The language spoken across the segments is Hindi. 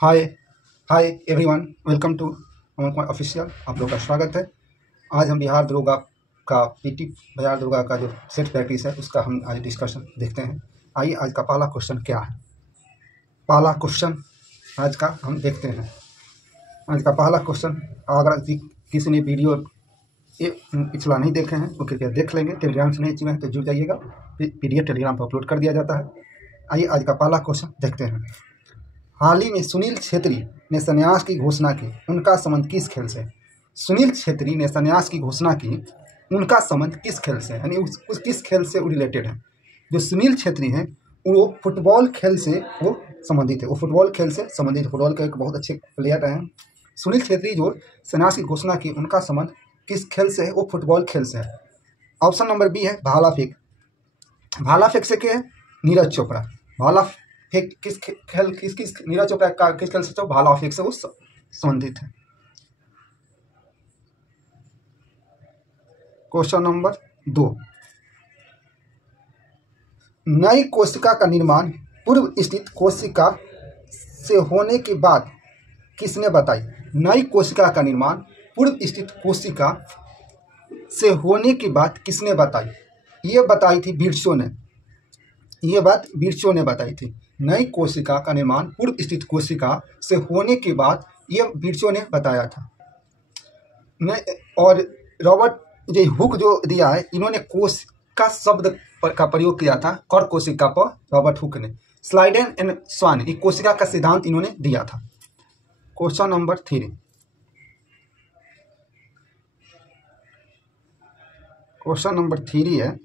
Hi hi everyone, welcome to Aman Kumar official. आप लोग का स्वागत है। आज हम बिहार दरोगा का पीटी बिहार दरोगा का जो सेट प्रैक्टिस है उसका हम आज डिस्कशन देखते हैं। आइए आज का पहला क्वेश्चन क्या है। पहला क्वेश्चन आज का हम देखते हैं। आज का पहला क्वेश्चन, अगर किसी ने वीडियो ये पिछला नहीं देखे हैं तो कृपया देख लेंगे। टेलीग्राम से नहीं जुड़े हैं तो जुड़ जाइएगा, PDF टेलीग्राम पर अपलोड कर दिया जाता है। आइए आज का पहला क्वेश्चन देखते हैं। हाल ही में सुनील छेत्री ने संन्यास की घोषणा की, उनका संबंध किस खेल से? सुनील छेत्री ने संन्यास की घोषणा की, उनका संबंध किस खेल से, यानी उस किस खेल से वो रिलेटेड है? जो सुनील छेत्री हैं वो फुटबॉल खेल से वो संबंधित है। वो फुटबॉल खेल से संबंधित, फुटबॉल के एक बहुत अच्छे प्लेयर हैं सुनील छेत्री। जो संन्यास की घोषणा की, उनका संबंध किस खेल से है? वो फुटबॉल खेल से है। ऑप्शन नंबर बी है भाला फेंक। भाला फेंक से क्या है? नीरज चोपड़ा। भाला फेंक किस खेल किस नीरज चोपड़ा का किस खेल से? तो भाला फेंक से वो संबंधित है। क्वेश्चन नंबर 2, नई कोशिका का निर्माण पूर्व स्थित कोशिका से होने के बाद किसने बताई? नई कोशिका का निर्माण पूर्व स्थित कोशिका से होने के बाद किसने बताई? ये बताई थी बिरचो ने। ये बात बिरचो ने बताई थी। नई कोशिका का निर्माण पूर्व स्थित कोशिका से होने के बाद ये बिरचो ने बताया था। और रॉबर्ट जे हुक जो दिया है, इन्होंने कोशिका शब्द का प्रयोग किया था कर कोशिका पर। रॉबर्ट हुक ने स्लाइडेन एंड स्वान, एक कोशिका का सिद्धांत इन्होंने दिया था। क्वेश्चन नंबर 3, क्वेश्चन नंबर 3 है,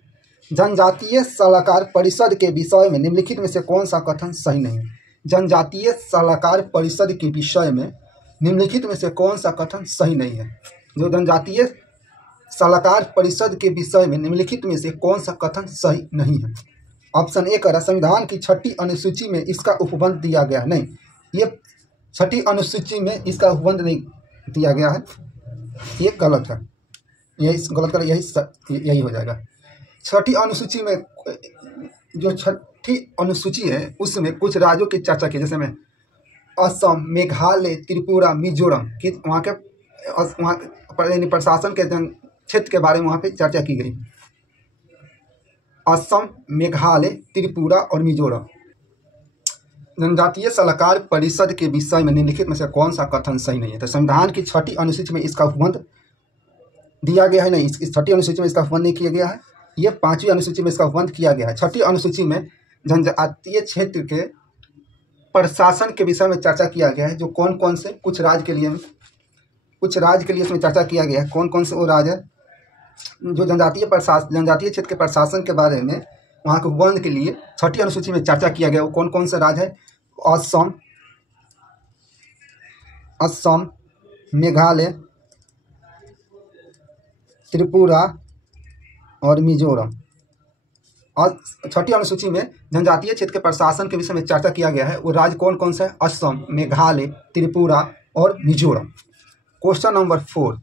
जनजातीय सलाहकार परिषद के विषय में निम्नलिखित में से कौन सा कथन सही नहीं? जनजातीय सलाहकार परिषद के विषय में निम्नलिखित में से कौन सा कथन सही नहीं है? जो जनजातीय सलाहकार परिषद के विषय में निम्नलिखित में से कौन सा कथन सही नहीं है? ऑप्शन ए कह संविधान की 6ठी अनुसूची में इसका उपबंध दिया गया है। नहीं, ये 6ठी अनुसूची में इसका उपबंध नहीं दिया गया है, ये गलत है। यही गलत कर, यही हो जाएगा। 6ठी अनुसूची में, जो 6ठी अनुसूची है उसमें कुछ राज्यों की चर्चा की, जैसे में असम, मेघालय, त्रिपुरा, मिजोरम की वहाँ प्रशासन के क्षेत्र के बारे में वहाँ पे चर्चा की गई। असम, मेघालय, त्रिपुरा और मिजोरम। जनजातीय सलाहकार परिषद के विषय में निम्नलिखित में से कौन सा कथन सही नहीं है? तो संविधान की 6ठी अनुसूची में इसका उपबंध दिया गया है। नहीं, इस 6ठी अनुसूची में इसका उपबंध नहीं किया गया है। ये 5वीं अनुसूची में इसका उपबंध किया गया है। 6ठी अनुसूची में जनजातीय क्षेत्र के प्रशासन के विषय में चर्चा किया गया है। जो कौन कौन से कुछ राज्य के लिए इसमें चर्चा किया गया है। कौन कौन से वो राज्य है जो जनजातीय क्षेत्र के प्रशासन के बारे में वहाँ के उपबंध के लिए 6ठी अनुसूची में चर्चा किया गया, वो कौन कौन से राज्य है? असम, मेघालय, त्रिपुरा और मिजोरम। और 6ठी अनुसूची में जनजातीय क्षेत्र के प्रशासन के विषय में चर्चा किया गया है, वो राज्य कौन कौन से है? असम, मेघालय, त्रिपुरा और मिजोरम। क्वेश्चन नंबर 4,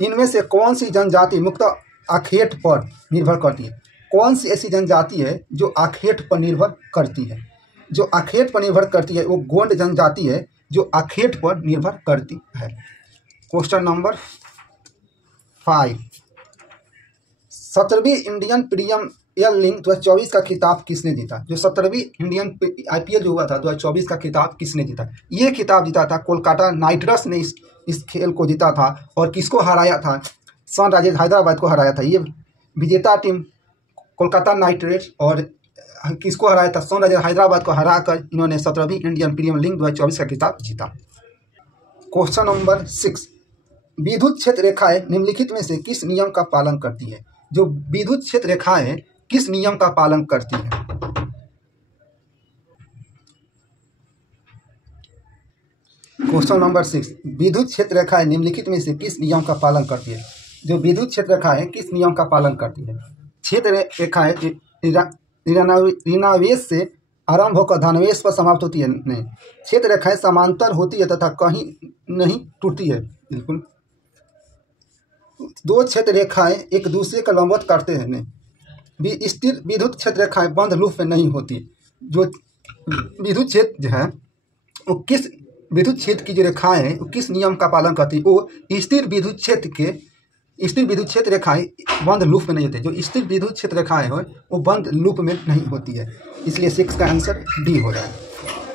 इनमें से कौन सी जनजाति मुक्त आखेट पर निर्भर करती है? कौन सी ऐसी जनजाति है जो आखेट पर निर्भर करती है? जो आखेट पर निर्भर करती है वो गोंड जनजाति है, जो आखेट पर निर्भर करती है। क्वेश्चन नंबर 5, 17वीं इंडियन प्रीमियर लीग 2024 का खिताब किसने जीता? जो 17वीं इंडियन IPL जो हुआ था 2024 का खिताब किसने जीता? ये खिताब जीता था कोलकाता नाइट राइडर्स ने। इस खेल को जीता था और किसको हराया था? सनराइजर्स हैदराबाद को हराया था। ये विजेता टीम कोलकाता नाइट राइडर्स और किसको हराया था? सनराइजर्स हैदराबाद को हराकर इन्होंने 17वीं इंडियन प्रीमियर लीग 2024 का खिताब जीता। क्वेश्चन नंबर 6, विद्युत क्षेत्र रेखाएं निम्नलिखित में से किस नियम का पालन करती है? जो विद्युत क्षेत्र रेखाएं किस नियम का पालन करती है? क्वेश्चन नंबर 6, विद्युत क्षेत्र रेखाएं निम्नलिखित में से किस नियम का पालन करती है? जो विद्युत क्षेत्र रेखाएं किस नियम का पालन करती है? क्षेत्र रेखाएं ऋणावेश से आरंभ होकर धनावेश पर समाप्त होती है। नहीं, क्षेत्र रेखाएं समांतर होती है तथा कहीं नहीं टूटती है। बिल्कुल, दो क्षेत्र रेखाएं एक दूसरे का लंबवत काटते हैं। नहीं, स्थिर विद्युत क्षेत्र रेखाएं बंद लूप में नहीं होती। जो विद्युत क्षेत्र है वो किस विद्युत क्षेत्र की जो रेखाएं हैं वो किस नियम का पालन करती है? वो स्थिर विद्युत क्षेत्र रेखाएं बंद लूप में नहीं होती। जो स्थिर विद्युत क्षेत्र रेखाएं हो वो बंद लूप में नहीं होती है, इसलिए 6 का आंसर डी हो जाएगा।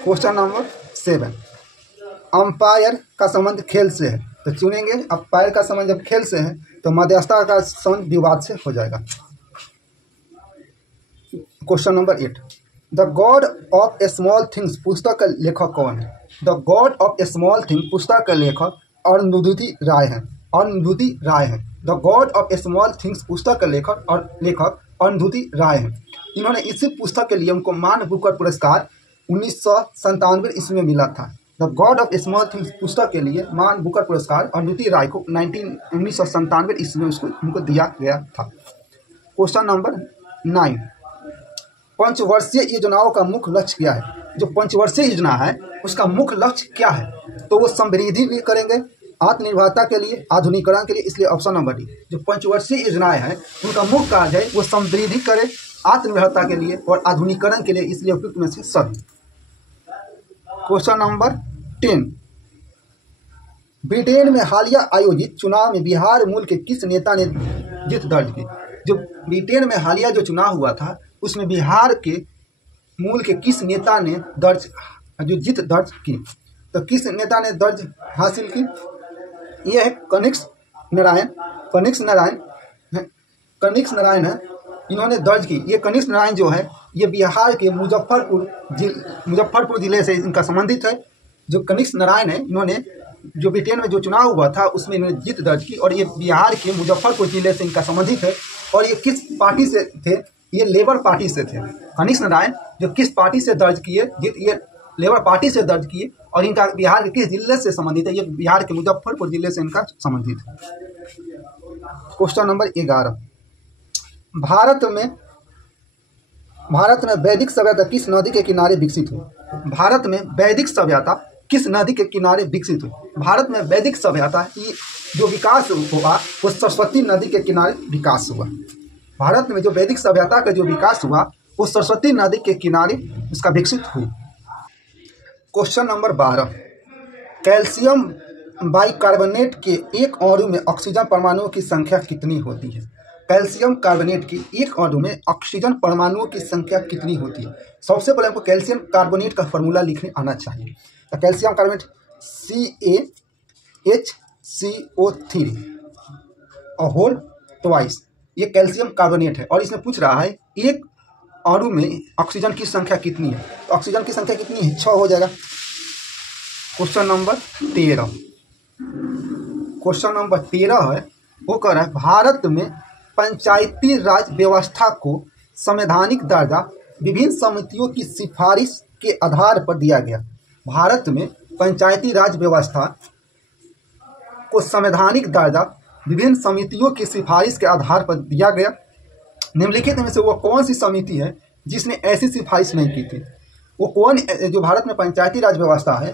क्वेश्चन नंबर 7, अंपायर का संबंध खेल से है, तो चुनेंगे अंपायर का संबंध जब खेल से है तो मध्यस्थता का संबंध विवाद से हो जाएगा। Question number 8, the God of A small things पुस्तक का लेखक कौन है? The God of A small thing पुस्तक का लेखक अरुंधति राय हैं। The God of A small things पुस्तक का लेखक अरुंधति राय हैं। इन्होंने इसी पुस्तक के लिए उनको मान बुकर पुरस्कार 1997 ईस्वी में मिला था। The God of A small things पुस्तक के लिए मान बुकर पुरस्कार अरुंधति राय को 1997 ईस्वी में उनको दिया गया था। क्वेश्चन नंबर 9, पंचवर्षीय योजनाओं का मुख्य लक्ष्य क्या है? जो पंचवर्षीय योजना है उसका मुख्य लक्ष्य क्या है? तो वो समृद्धि भी करेंगे, आत्मनिर्भरता के लिए, आधुनिकीकरण के लिए, इसलिए ऑप्शन नंबर डी। जो पंचवर्षीय योजनाएं हैं उनका मुख्य कार्य है वो समृद्धि करे, आत्मनिर्भरता के लिए और आधुनिकीकरण के लिए, इसलिए उपयुक्त में से सभी। क्वेश्चन नंबर 10, ब्रिटेन में हालिया आयोजित चुनाव में बिहार मूल के किस नेता ने जीत दर्ज की? जो ब्रिटेन में हालिया जो चुनाव हुआ था उसमें बिहार के मूल के किस नेता ने जीत दर्ज की? तो किस नेता ने दर्ज हासिल की? यह है कनिष्क नारायण है, इन्होंने दर्ज की। ये कनिष्क नारायण जो है ये बिहार के मुजफ्फरपुर जिले से इनका संबंधित है। जो कनिष्क नारायण है इन्होंने जो ब्रिटेन में जो चुनाव हुआ था उसमें इन्होंने जीत दर्ज की और ये बिहार के मुजफ्फरपुर जिले से इनका संबंधित है। और ये किस पार्टी से थे? ये लेबर पार्टी से थे। कनिष्क नारायण जो किस पार्टी से दर्ज किए जीत, ये लेबर पार्टी से दर्ज किए और इनका बिहार के किस जिले से संबंधित है? ये बिहार के मुजफ्फरपुर जिले से इनका संबंधित है। क्वेश्चन नंबर 11, भारत में वैदिक सभ्यता किस नदी के किनारे विकसित हुई? भारत में वैदिक सभ्यता किस नदी के किनारे विकसित हुई? भारत में वैदिक सभ्यता की जो विकास हुआ वो सरस्वती नदी के किनारे विकास हुआ। भारत में जो वैदिक सभ्यता का जो विकास हुआ वो सरस्वती नदी के किनारे उसका विकसित हुई। क्वेश्चन नंबर 12, कैल्शियम बाइकार्बोनेट के एक अणु में ऑक्सीजन परमाणुओं की संख्या कितनी होती है? कैल्शियम कार्बोनेट के एक अणु में ऑक्सीजन परमाणुओं की संख्या कितनी होती है? सबसे पहले हमको कैल्शियम कार्बोनेट का फॉर्मूला लिखने आना चाहिए। तो calcium carbonate CaHCO3 whole twice, ये कैल्शियम कार्बोनेट है और इसमें पूछ रहा है एक अणु में ऑक्सीजन की संख्या कितनी है? तो ऑक्सीजन की संख्या कितनी है? 6 हो जाएगा। क्वेश्चन नंबर 13 है वो कह रहा है भारत में पंचायती राज व्यवस्था को संवैधानिक दर्जा विभिन्न समितियों की सिफारिश के आधार पर दिया गया। भारत में पंचायती राज व्यवस्था को संवैधानिक दर्जा विभिन्न समितियों की सिफारिश के आधार पर दिया गया। निम्नलिखित में से वो कौन सी समिति है जिसने ऐसी सिफारिश नहीं की थी? वो कौन, जो भारत में पंचायती राज व्यवस्था है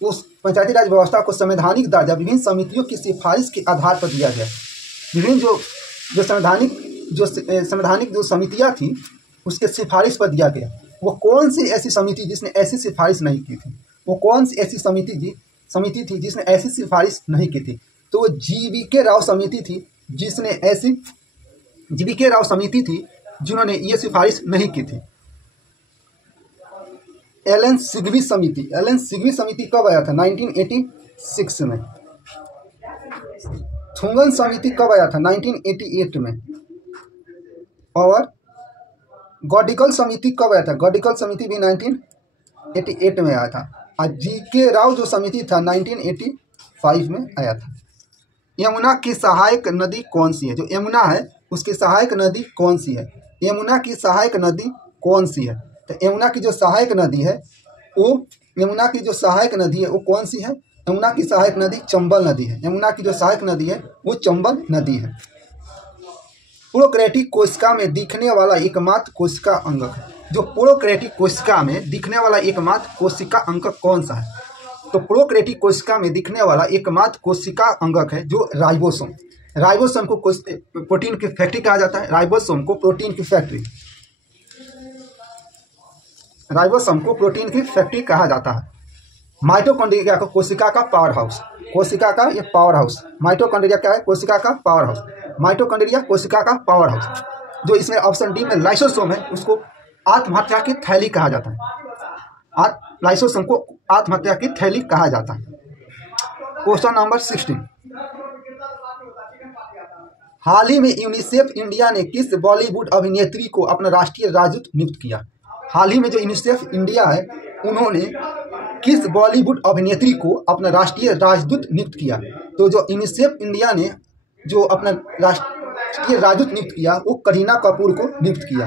उस पंचायती राज व्यवस्था को संवैधानिक दर्जा विभिन्न समितियों की सिफारिश के आधार पर दिया गया। विभिन्न जो संवैधानिक जो समितियाँ थी उसके सिफारिश पर दिया गया। वो कौन सी ऐसी समिति जिसने ऐसी सिफारिश नहीं की थी? वो कौन सी ऐसी समिति थी जिसने ऐसी सिफारिश नहीं की थी? तो वो GVK राव समिति थी जिन्होंने ये सिफारिश नहीं की थी। एलन सिगवी समिति कब आया था? 1986 में। थुंगन समिति कब आया था? 1988 में। और गॉडिकल समिति कब आया था? गॉडिकल समिति भी 1988 में आया था। और GK राव जो समिति था 1985 में आया था। यमुना की सहायक नदी कौन सी है? जो यमुना है उसकी सहायक नदी कौन सी है? यमुना की सहायक नदी कौन सी है? तो यमुना की जो सहायक नदी है वो कौन सी है? यमुना की सहायक नदी चंबल नदी है। यमुना की जो सहायक नदी है वो चंबल नदी है। प्रोकैरियोटिक कोशिका में दिखने वाला एकमात्र कोशिका अंगक है। जो प्रोकैरियोटिक कोशिका में दिखने वाला एकमात्र कोशिका अंगक कौन सा है? तो प्रोकैरियोटिक कोशिका में दिखने वाला एकमात्र कोशिका अंगक है जो राइबोसोम। राइबोसोम को प्रोटीन की फैक्ट्री कहा जाता है। राइबोसोम को प्रोटीन की फैक्ट्री कहा जाता है। माइटोकॉन्ड्रिया को कोशिका का पावर हाउस, कोशिका का ये पावर हाउस। माइटोकॉन्ड्रिया क्या है? कोशिका का पावर हाउस। माइटोकॉन्ड्रिया कोशिका का पावर हाउस। जो इसमें ऑप्शन डी में लाइसोसोम है उसको आत्महत्या की थैली कहा जाता है। लाइसोसोम को आत्महत्या की थैली कहा जाता है। क्वेश्चन नंबर 16, हाल ही में यूनिसेफ इंडिया ने किस बॉलीवुड अभिनेत्री को अपना राष्ट्रीय राजदूत नियुक्त किया? हाल ही में जो यूनिसेफ इंडिया है उन्होंने किस बॉलीवुड अभिनेत्री को अपना राष्ट्रीय राजदूत नियुक्त किया? तो जो यूनिसेफ इंडिया ने जो अपना राष्ट्रीय राजदूत नियुक्त किया वो करीना कपूर को नियुक्त किया,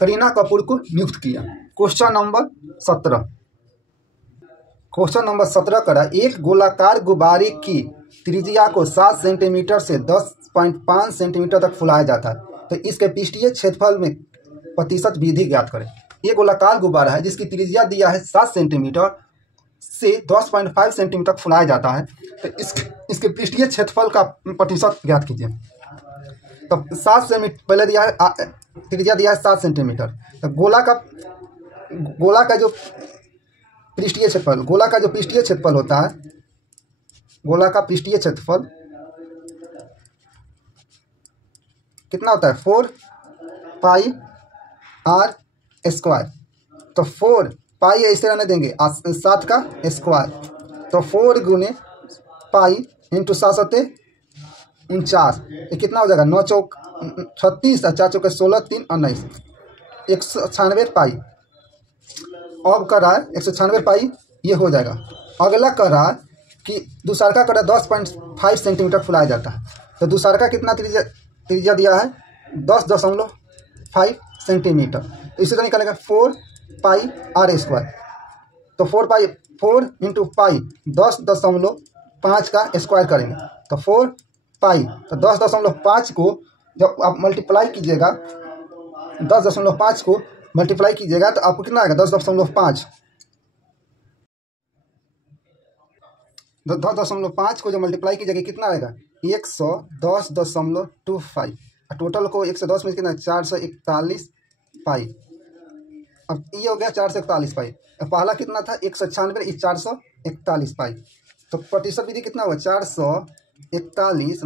करीना कपूर को नियुक्त किया। क्वेश्चन नंबर 17, क्वेश्चन नंबर 17 करा, एक गोलाकार गुब्बारे की त्रिज्या को 7 सेंटीमीटर से 10.5 सेंटीमीटर तक फुलाया जाता है, तो इसके पृष्ठीय क्षेत्रफल में प्रतिशत विधि ज्ञात करें। ये गोलाकार गुब्बारा है जिसकी त्रिज्या दिया है 7 सेंटीमीटर से 10.5 सेंटीमीटर तक फुलाया जाता है, तो इसके पृष्ठीय क्षेत्रफल का प्रतिशत ज्ञात कीजिए। तो 7 सेंटीमीटर पहले दिया है, त्रिज्या दिया है 7 सेंटीमीटर। तो गोला का जो पृष्ठीय क्षेत्रफल, गोला का जो पृष्ठीय क्षेत्रफल होता है, गोला का पृष्ठीय क्षेत्रफल कितना होता है? 4 पाई आर स्क्वायर। तो 4 पाई ऐसे रहने देंगे 7 का स्क्वायर, तो 4 गुने पाई इंटू 7 49, ये कितना हो जाएगा? 9 चौक 36 और 4 चौके 16, 3 19, 196 पाई। अब कर रहा है 196 पाई, ये हो जाएगा। अगला कर रहा है कि दूसरा कर रहा है 10.5 सेंटीमीटर फुलाया जाता है, तो दूसरा का कितना त्रिज्या दिया है? 10.5 सेंटीमीटर। तो इसी तरह निकालेगा 4 पाई आर स्क्वायर, तो 4 इंटू पाई 10.5 का स्क्वायर करेंगे, तो 4 पाई, तो 10.5 को जब आप मल्टीप्लाई कीजिएगा, 10.5 को मल्टीप्लाई कीजिएगा तो आपको कितना आएगा? 10.5। 10.5 को जो मल्टीप्लाई कीजिएगा कितना आएगा? 110.25। टोटल को 110 में कितना? 441 पाई। अब ये हो गया 441 पाई। पहला कितना था? 196, 441 पाई। तो प्रतिशत विधि कितना हुआ? 441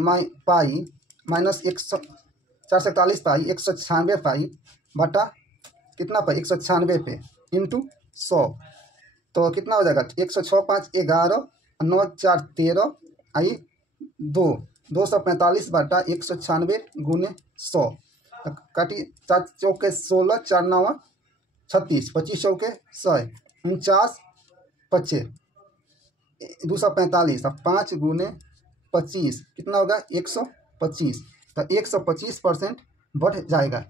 पाई माइनस 441 पाई, 196 पाई बटा कितना पाई? 196 पे इंटू 100, तो कितना हो जाएगा? 106 5 11 9 4 13 आई 245 बटा 196 गुने 100, काटी 4 चौके 16, 4 9 36, 25 चौके 100, 49 25 245, अब 5 गुने 25 कितना होगा? 125, तो 125% बढ़ जाएगा।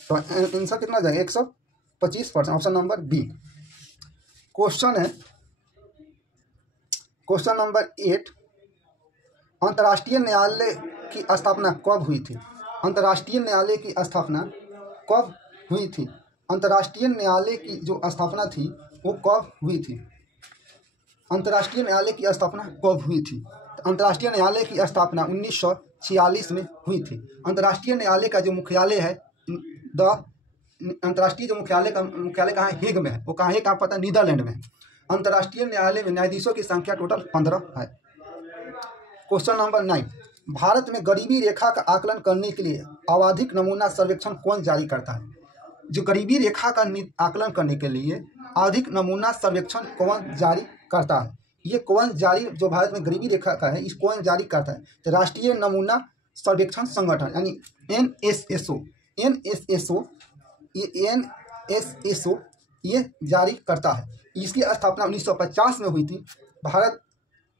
तो आंसर कितना जाएगा? 125%। Option number B. क्वेश्चन है क्वेश्चन नंबर 8, अंतर्राष्ट्रीय न्यायालय की स्थापना कब हुई थी? अंतर्राष्ट्रीय न्यायालय की स्थापना कब हुई थी? अंतर्राष्ट्रीय न्यायालय की जो स्थापना थी वो कब हुई थी? अंतर्राष्ट्रीय न्यायालय की स्थापना कब हुई थी? अंतर्राष्ट्रीय न्यायालय की स्थापना 1946 में हुई थी। अंतर्राष्ट्रीय न्यायालय का जो मुख्यालय है, अंतर्राष्ट्रीय जो मुख्यालय कहाँ है? हेग में है। वो कहाँ है? कहाँ पता? नीदरलैंड में। अंतर्राष्ट्रीय न्यायालय में न्यायाधीशों की संख्या टोटल 15 है। क्वेश्चन नंबर 9, भारत में गरीबी रेखा का आकलन करने के लिए आवधिक नमूना सर्वेक्षण कौन जारी करता है? जो गरीबी रेखा का आकलन करने के लिए आवधिक नमूना सर्वेक्षण कौन जारी करता है? ये कौन जारी, जो भारत में गरीबी रेखा का है, इस कौन जारी करता है? तो राष्ट्रीय नमूना सर्वेक्षण संगठन यानी NSSO ये जारी करता है। इसकी स्थापना 1950 में हुई थी। भारत,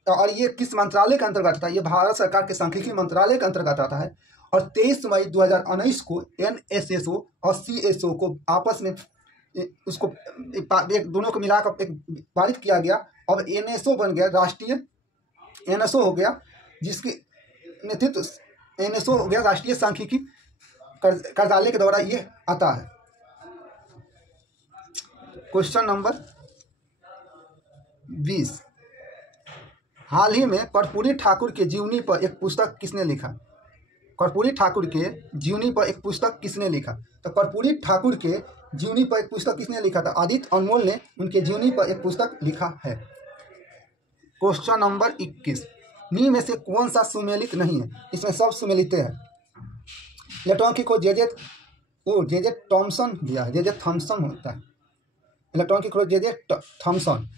और ये किस मंत्रालय के अंतर्गत आता है? ये भारत सरकार के सांख्यिकी मंत्रालय के अंतर्गत आता है। और 23 मई 2019 को NSSO और CSO को आपस में उसको दोनों को मिलाकर एक पारित किया गया। अब NSO बन गया, राष्ट्रीय NSO हो गया, जिसकी नेतृत्व NSO हो गया, राष्ट्रीय सांख्यिकी कार्यालय के द्वारा ये आता है। क्वेश्चन नंबर 20, हाल ही में कर्पूरी ठाकुर के जीवनी पर एक पुस्तक किसने लिखा? कर्पूरी ठाकुर के जीवनी पर एक पुस्तक किसने लिखा? तो कर्पूरी ठाकुर के जीवनी पर एक पुस्तक किसने लिखा था? आदित्य अनमोल ने उनके जीवनी पर एक पुस्तक लिखा है। क्वेश्चन नंबर 21, निम्न में से कौन सा सुमेलित नहीं है? इसमें सब सुमेलित है। इलेक्ट्रॉन की खोज जे थॉमसन दिया है, जे थॉमसन होता है। इलेक्ट्रॉन की खोज जे थॉमसन,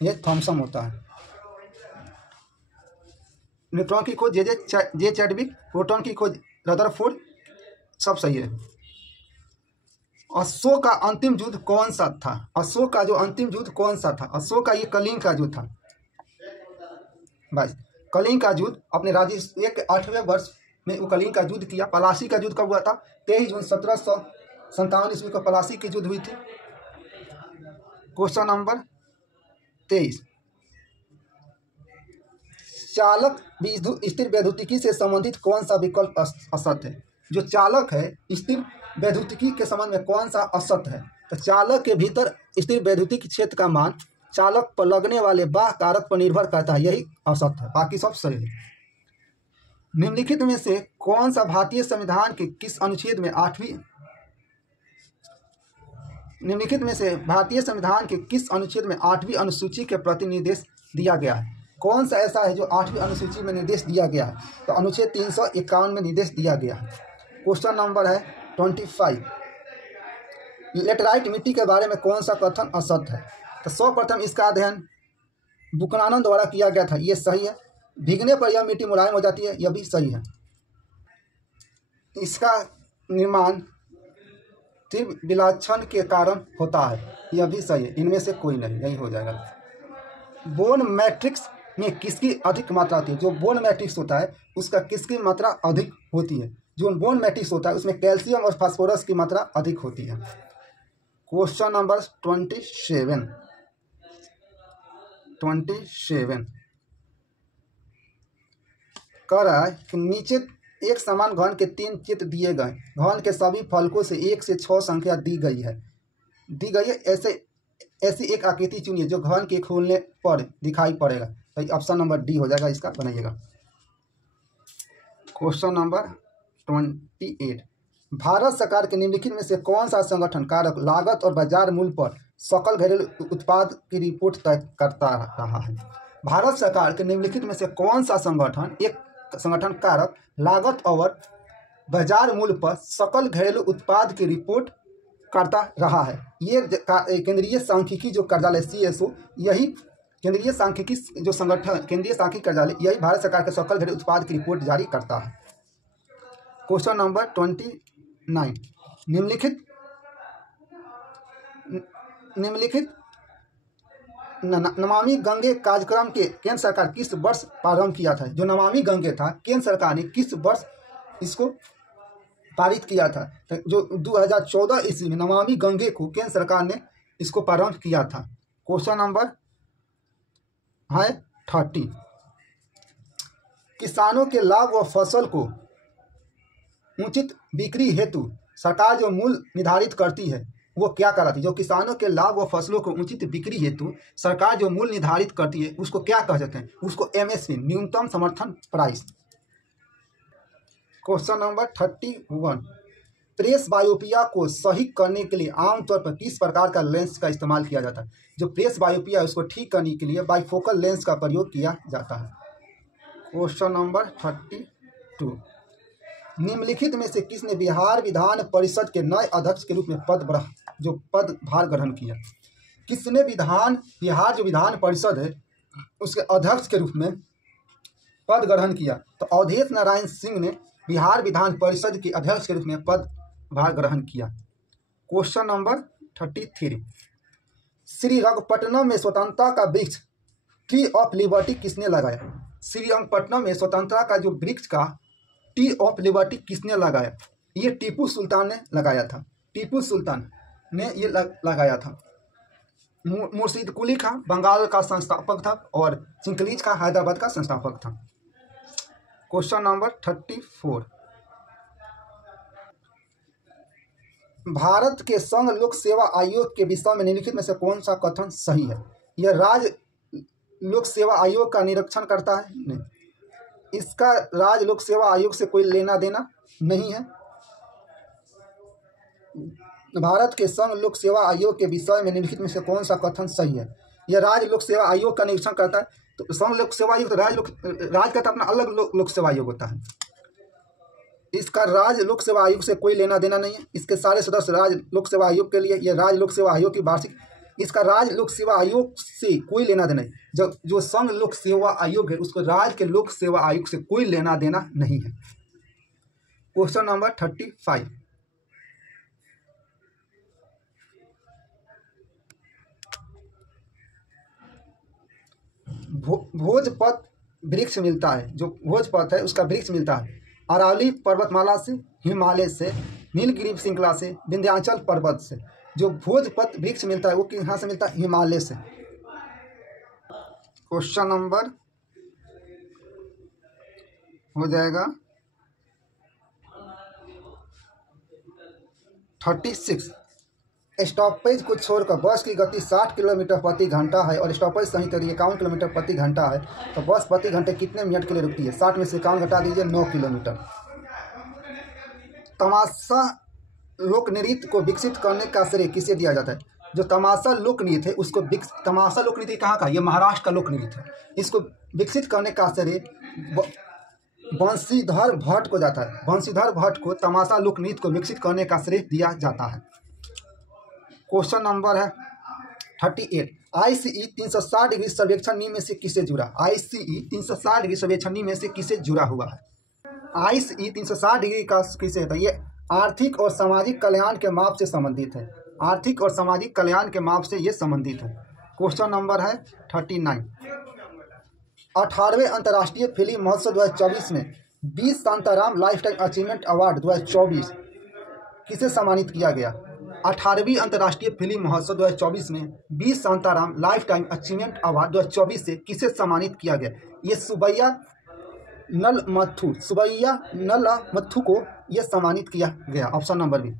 ये थॉमसन होता है। न्यूट्रॉन की खोज जे चैडविक। प्रोटॉन की खोज रदरफोर्ड। सब सही है। अशोक का अंतिम युद्ध कौन सा था? अशोक का जो अंतिम युद्ध कौन सा था? अशोक का ये कलिंग का युद्ध था। बस कलिंग का युद्ध अपने राज्य के 8वें वर्ष में वो कलिंग का युद्ध किया। पलासी का युद्ध कब हुआ था? 23 जून 1757 ईस्वी को पलासी की युद्ध हुई थी। क्वेश्चन नंबर 23, चालक स्थिर वैद्युतिकी से संबंधित कौन सा विकल्प असत्य है? जो चालक है स्थिर वैद्युतिकी के संबंध में कौन सा असत्य है? तो चालक के भीतर स्थिर वैद्युतिक क्षेत्र का मान चालक पर लगने वाले बाह्य कारक पर निर्भर करता है, यही असत्य है, बाकी सब सही है। निम्नलिखित में से कौन सा भारतीय संविधान के किस अनुच्छेद में आठवीं अनुसूची के प्रति निर्देश दिया गया है? कौन सा ऐसा है जो 8वीं अनुसूची में निर्देश दिया गया है? तो अनुच्छेद 351 में निर्देश दिया गया है। क्वेश्चन नंबर है 25, लेटराइट मिट्टी के बारे में कौन सा कथन असत्य है? तो सर्वप्रथम इसका अध्ययन बुकनानन द्वारा किया गया था, ये सही है। भीगने पर यह मिट्टी मुलायम हो जाती है, यह भी सही है। इसका निर्माण तीव्र विलक्षण के कारण होता है, यह भी सही है। इनमें से कोई नहीं, यही हो जाएगा। बोन मैट्रिक्स में किसकी अधिक मात्रा होती है? जो बोन मैट्रिक्स होता है उसका किसकी मात्रा अधिक होती है? जो बोन मैट्रिक्स होता है उसमें कैल्शियम और फास्फोरस की मात्रा अधिक होती है। क्वेश्चन नंबर 27 कह रहा है कि नीचे एक समान घन के 3 चित्र दिए गए, घन के सभी फलकों से 1 से 6 संख्या दी गई है। ऐसी एक आकृति चुनिए जो घन के खोलने पर दिखाई पड़ेगा। तो ऑप्शन नंबर डी हो जाएगा, इसका बनाइएगा। क्वेश्चन नंबर 28, भारत सरकार के निम्नलिखित में से कौन सा संगठन कारक लागत और बाजार मूल्य पर सकल घरेलू उत्पाद की रिपोर्ट तय करता रहा है? भारत सरकार के निम्नलिखित में से कौन सा संगठन कारक लागत और बाजार मूल्य पर सकल घरेलू उत्पाद की रिपोर्ट करता रहा है? ये केंद्रीय सांख्यिकी जो कार्यालय CSO, यही केंद्रीय सांख्यिकी जो संगठन केंद्रीय सांख्यिकी कार्यालय, यही भारत सरकार के सकल घरेलू उत्पाद की रिपोर्ट जारी करता है। क्वेश्चन नंबर 29, निम्नलिखित नमामि गंगे कार्यक्रम के केंद्र सरकार किस वर्ष प्रारंभ किया था? जो नमामि गंगे था केंद्र सरकार ने किस वर्ष इसको पारित किया था? जो 2014 ईस्वी में नमामि गंगे को केंद्र सरकार ने इसको प्रारंभ किया था। क्वेश्चन नंबर है 30, किसानों के लाभ व फसल को उचित बिक्री हेतु सरकार जो मूल्य निर्धारित करती है वो क्या कहलाती है? जो किसानों के लाभ व फसलों को उचित बिक्री हेतु सरकार जो मूल्य निर्धारित करती है उसको क्या कह सकते हैं? उसको MSP, न्यूनतम समर्थन प्राइस। क्वेश्चन नंबर 31, प्रेस बायोपिया को सही करने के लिए आमतौर पर किस प्रकार का लेंस का इस्तेमाल किया जाता है? जो प्रेस बायोपिया है उसको ठीक करने के लिए बाइफोकल लेंस का प्रयोग किया जाता है। क्वेश्चन नंबर 32, निम्नलिखित में से किसने बिहार विधान परिषद के नए अध्यक्ष के रूप में पदभार ग्रहण किया? किसने बिहार जो विधान परिषद है उसके अध्यक्ष के रूप में पद ग्रहण किया? तो अवधेश नारायण सिंह ने बिहार विधान परिषद के अध्यक्ष के रूप में पदभार ग्रहण किया। क्वेश्चन नंबर 33, श्रीरंगपट्टनम में स्वतंत्रता का वृक्ष ट्री ऑफ लिबर्टी किसने लगाया? श्रीरंगपट्टनम में स्वतंत्रता का जो वृक्ष का ट्री ऑफ लिबर्टी किसने लगाया? ये टीपू सुल्तान ने लगाया था। टीपू सुल्तान ने ये लगाया था। मुर्शिद कुली खां बंगाल का संस्थापक था और चिंकलीज खां हैदराबाद का संस्थापक था। क्वेश्चन नंबर 34, भारत के संघ लोक सेवा आयोग के विषय में निम्नलिखित में से कौन सा कथन सही है? यह राज्य लोक सेवा आयोग का निरीक्षण करता है? नहीं, इसका राज्य लोक सेवा आयोग से कोई लेना देना नहीं है। भारत के संघ लोक सेवा आयोग के विषय में निम्नलिखित में से कौन सा कथन सही है? यह राज्य लोक सेवा आयोग का निरीक्षण करता है। तो संघ लोक सेवा आयोग तो राज्य का तो अपना अलग लोक सेवा आयोग होता है। इसका राज्य लोक सेवा आयोग से कोई लेना देना नहीं है। इसके सारे सदस्य राज्य लोक सेवा आयोग के लिए, यह राज्य लोक सेवा आयोग की वार्षिक, इसका राज्य लोक सेवा आयोग से कोई लेना देना नहीं। जब जो संघ लोक सेवा आयोग है उसको राज्य के लोक सेवा आयोग से कोई लेना देना नहीं है। क्वेश्चन नंबर 35, भोजपथ वृक्ष मिलता है, जो भोजपथ है उसका वृक्ष मिलता है अरावली पर्वतमाला से, हिमालय से, नीलगिरी श्रृंखला से, विंध्याचल पर्वत से। जो भोजपथ वृक्ष मिलता है वो कहाँ से मिलता है? हिमालय से। क्वेश्चन नंबर हो जाएगा 36। स्टॉपेज को छोड़कर बस की गति 60 किलोमीटर प्रति घंटा है और स्टॉपेज सही करिए 51 किलोमीटर प्रति घंटा है, तो बस प्रति घंटे कितने मिनट के लिए रुकती है? 60 में से 51 घटा दीजिए, 9 किलोमीटर। तमाशा लोक नृत्य को विकसित करने का श्रेय किसे दिया जाता है? जो तमाशा लोक नृत्य है उसको तमाशा लोक नृत्य कहाँ का? ये महाराष्ट्र का लोक नृत्य है। इसको विकसित करने का श्रेय बंशीधर भट्ट को जाता है। बंशीधर भट्ट को तमाशा लोक नृत्य को विकसित करने का श्रेय दिया जाता है। क्वेश्चन नंबर है 38। ICE 360 डिग्री सर्वेक्षण निम्न में से किसे जुड़ा? ICE 360 डिग्री सर्वेक्षण निम्न में से किसे जुड़ा हुआ है? ICE 360 डिग्री का किसे है? ये आर्थिक और सामाजिक कल्याण के माप से संबंधित है। आर्थिक और सामाजिक कल्याण के माप से ये संबंधित है। क्वेश्चन नंबर है 39। 18वें अंतर्राष्ट्रीय फिल्म महोत्सव 2024 में 20 Shantaram life time achievement award 2024 किसे सम्मानित किया गया? 18वीं अंतर्राष्ट्रीय फिल्म महोत्सव 2024 में 20 Shantaram life time achievement award 2024 से किसे सम्मानित किया गया? ये सुबैया नल मथु को यह सम्मानित किया गया। Option number B.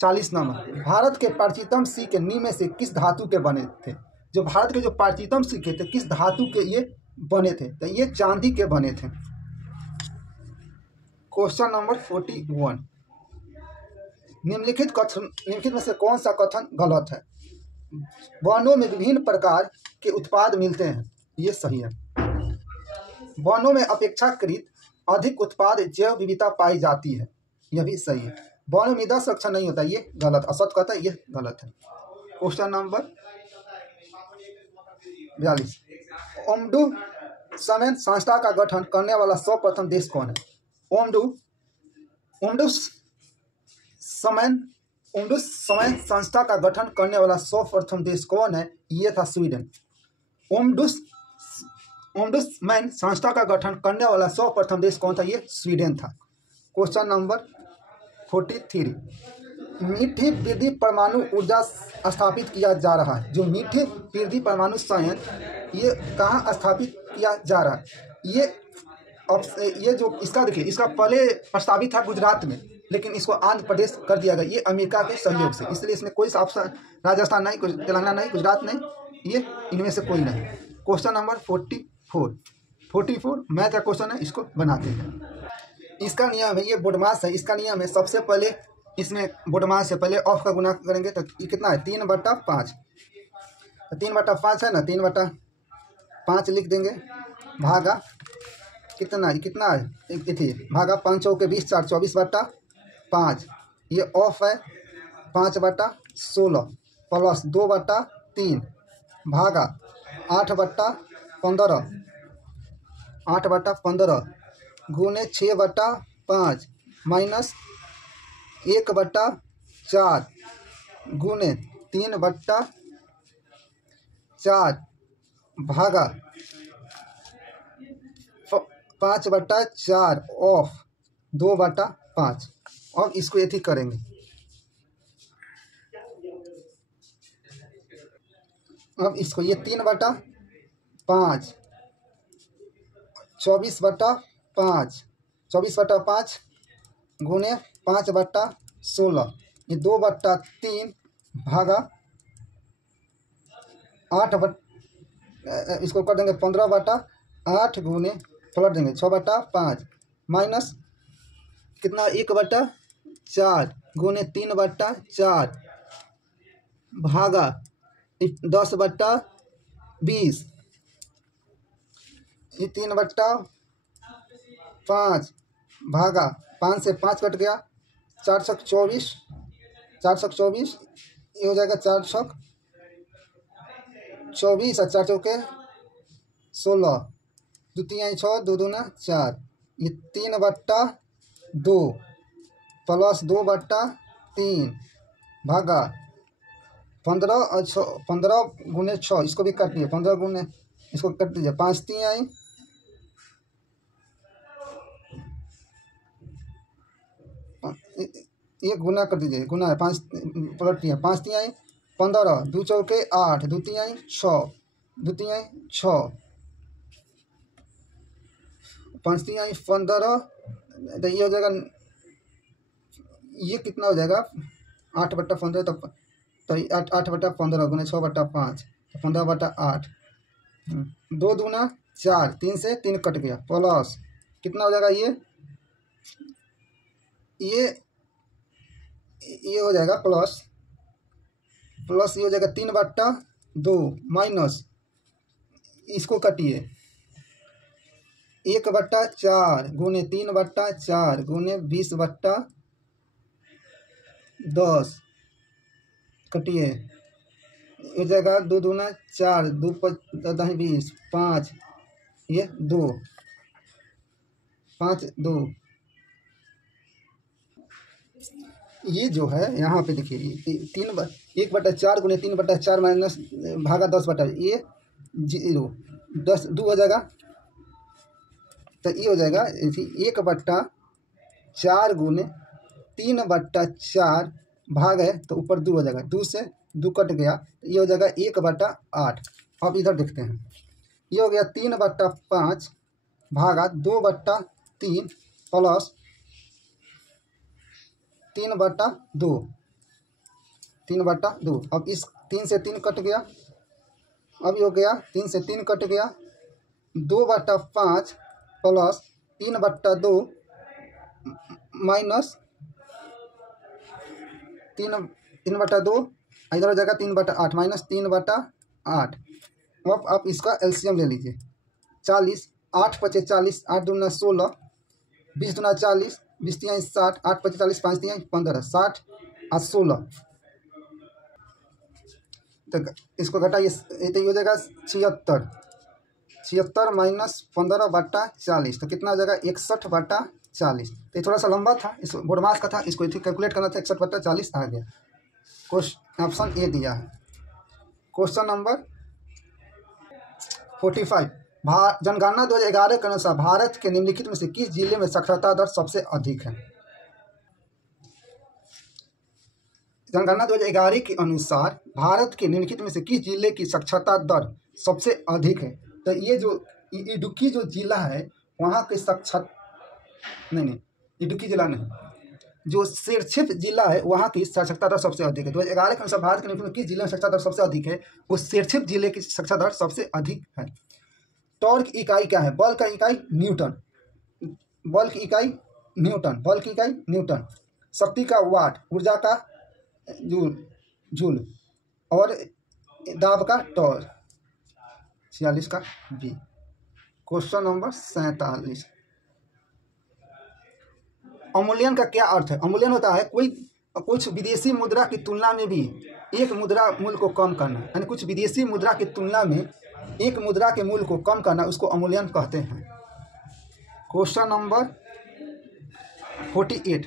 40 नंबर। भारत के प्राचीनतम सिक्के निम्न में से किस धातु के बने थे? जो भारत के जो प्राचीनतम सिक्के थे किस धातु के ये बने थे? तो ये चांदी के बने थे। Question number 41। निम्नलिखित में से कौन सा कथन गलत है? वनों में विभिन्न प्रकार के उत्पाद मिलते हैं, ये सही है। वनों में अपेक्षाकृत अधिक उत्पाद जैव विविधता पाई जाती है, यह भी सही है। वनों में 10 अक्षर नहीं होता, ये गलत। असत कहता है, ये गलत है। Question number 42। ओम्बुड्समैन संस्था का गठन करने वाला सर्वप्रथम देश कौन है? ओम्बुड्समैन संस्था का गठन करने वाला सर्वप्रथम देश कौन है? ये था स्वीडन। ओम्बुड्समैन संस्था का गठन करने वाला सर्वप्रथम देश कौन था? ये स्वीडन था। Question number 43। मीठी पृथ्वी परमाणु ऊर्जा स्थापित किया जा रहा है। जो मीठी पृथ्वी परमाणु संयंत्र ये कहाँ स्थापित किया जा रहा है? ये जो इसका देखिए, इसका पहले प्रस्तावित था गुजरात में, लेकिन इसको आंध्र प्रदेश कर दिया गया, ये अमेरिका के सहयोग से। इसलिए इसमें कोई ऑप्शन राजस्थान नहीं, तेलंगाना नहीं, गुजरात नहीं, ये इनमें से कोई नहीं। क्वेश्चन नंबर 44 मैथ का क्वेश्चन है, इसको बनाते हैं। इसका नियम है, ये बोडमास है, इसका नियम है सबसे पहले इसमें बोडमास से पहले ऑफ का गुना करेंगे तो ये कितना है? 3/5। 3/5 है ना, 3/5 लिख देंगे, भागा कितना है? भागा 5 के 20 4 24/5। ये ऑफ है 5/16 प्लस 2/3 भागा 8/15 गुने 6/5 माइनस 1/4 गुने 3/4 भागा 5/4 ऑफ 2/5। अब इसको यदि करेंगे, अब इसको ये 3/5 24/5 गुने 5/16 ये 2/3 भागा 8 इसको कर देंगे 15/8 गुने पलट देंगे 6/5 माइनस कितना 1/4 गुने 3/4 भागा 10/20, ये 3/5 भागा 5 से 5 कट गया, 424, 424 ये हो जाएगा 424 और 4 चौके 16, 2 3 6, 2 दूना 4, ये 3/2 प्लस 2/3 भागा 15 और 15 गुने 6, इसको भी काट दिए, 15 गुने इसको कट दीजिए, 5 3 आई, ये गुना कर दीजिए, गुना है 5 पलट दिया, 5 3 आई 15, 2 चौके 8, 2 3 आई 6, 2 3 आई 6, 5 3 आई 15, तो ये हो जाएगा, ये कितना हो जाएगा 8/15, तो 8/15 गुने 6/5, 15/8, 2 दूना 4, 3 से 3 कट गया, प्लस कितना हो जाएगा, ये हो जाएगा प्लस ये हो जाएगा 3/2 माइनस, इसको काटिए 1/4 गुने 3/4 गुने 20/10 कटिए, हो जाएगा 2 दूना 4, 2 10 20, 5 ये 2 5 2, ये जो है यहाँ पे देखिए 1/4 गुने 3/4 माइनस भागा 10/, ये 0 10 2 हो जाएगा, तो ये हो जाएगा 1/4 गुने 3/4 भाग है तो ऊपर 2 हो जाएगा, 2 से 2 कट गया, ये हो जाएगा 1/8। अब इधर देखते हैं, ये हो गया 3/5 भागा 2/3 प्लस 3/2। अब इस 3 से 3 कट गया, अब ये हो गया 3 से 3 कट गया, 2/5 प्लस 3/2 माइनस 3/2, इधर हो जाएगा 3/8 माइनस 3/8। अब आप इसका एलसीएम ले लीजिए, 40, 8 × 5 = 40, 8 दूना 16, 20 दूना 40, 20 3 60, 8 × 5 = 40, 5 3 15, 60 और 16, तो इसको घटाइए, तो ये हो जाएगा 76 माइनस 15/40, तो कितना हो जाएगा 61/40। तो ये थोड़ा सा लंबा था, इस बोडमास का था, इसको कैलकुलेट करना था, 61/40 आ गया। ऑप्शन ए दिया है। क्वेश्चन नंबर 45, जनगणना 2011 के अनुसार भारत के निम्नलिखित में से किस जिले में साक्षरता दर सबसे अधिक है? जनगणना 2011 के अनुसार भारत के निम्नलिखित में से किस जिले की साक्षरता दर सबसे अधिक है? तो ये जो इडुक्की जो जिला है वहाँ के नहीं, इडुक्की जिला नहीं, जो सिरछिप जिला है वहाँ की साक्षरता दर सबसे अधिक है। 2011 के अनुसार भारत के निम्नलिखित में किस जिले में साक्षरता दर सबसे अधिक है? वो सिरछिप जिले की साक्षरता दर सबसे अधिक है। टॉर्क की इकाई क्या है? बल का इकाई न्यूटन, बल की इकाई न्यूटन, बल की इकाई न्यूटन। शक्ति का वाट, ऊर्जा का जूल और दाब का टॉर्क। 46 का बी। क्वेश्चन नंबर 47, अवमूल्यन का क्या अर्थ है? अवमूल्यन होता है कुछ विदेशी मुद्रा की तुलना में भी एक मुद्रा मूल्य को कम करना, यानी कुछ विदेशी मुद्रा की तुलना में एक मुद्रा के मूल्य को कम करना, उसको अवमूल्यन कहते हैं। क्वेश्चन नंबर 48,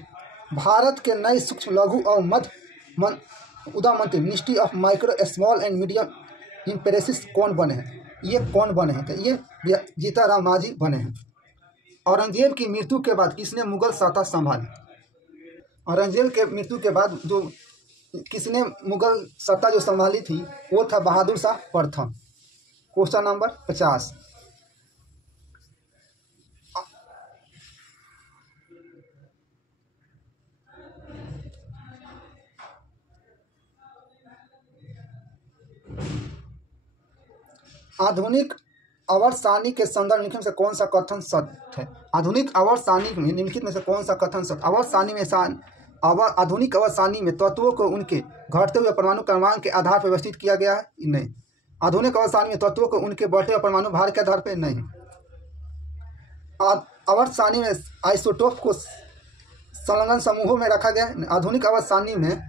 भारत के नए सूक्ष्म लघु और मध्य उद्यम मंत्री ministry of micro small and medium enterprises कौन बने हैं? ये कौन बने हैं? तो ये जीताराम मांझी बने हैं। औरंगजेब की मृत्यु के बाद किसने मुगल सत्ता संभाली? औरंगजेब के मृत्यु के बाद जो किसने मुगल सत्ता जो संभाली थी वो था बहादुर शाह प्रथम। क्वेश्चन नंबर 50, आधुनिक आवर्त सारणी के संदर्भ निम्नलिखित में से कौन सा कथन सत्य है? आधुनिक आवर्त सारणी में निम्नलिखित में से कौन सा कथन सत्य? आवर्त सारणी में आधुनिक अवस्था सारणी में तत्वों को उनके घटते हुए परमाणु क्रमांक के आधार पर व्यवस्थित किया गया है? नहीं। आधुनिक अवस्था सारणी में तत्वों को उनके बढ़ते हुए परमाणु भार के आधार पर? नहीं। आवर्त सारणी में आइसोटोप को संलग्न समूहों में रखा गया है? आधुनिक अवस्था सारणी में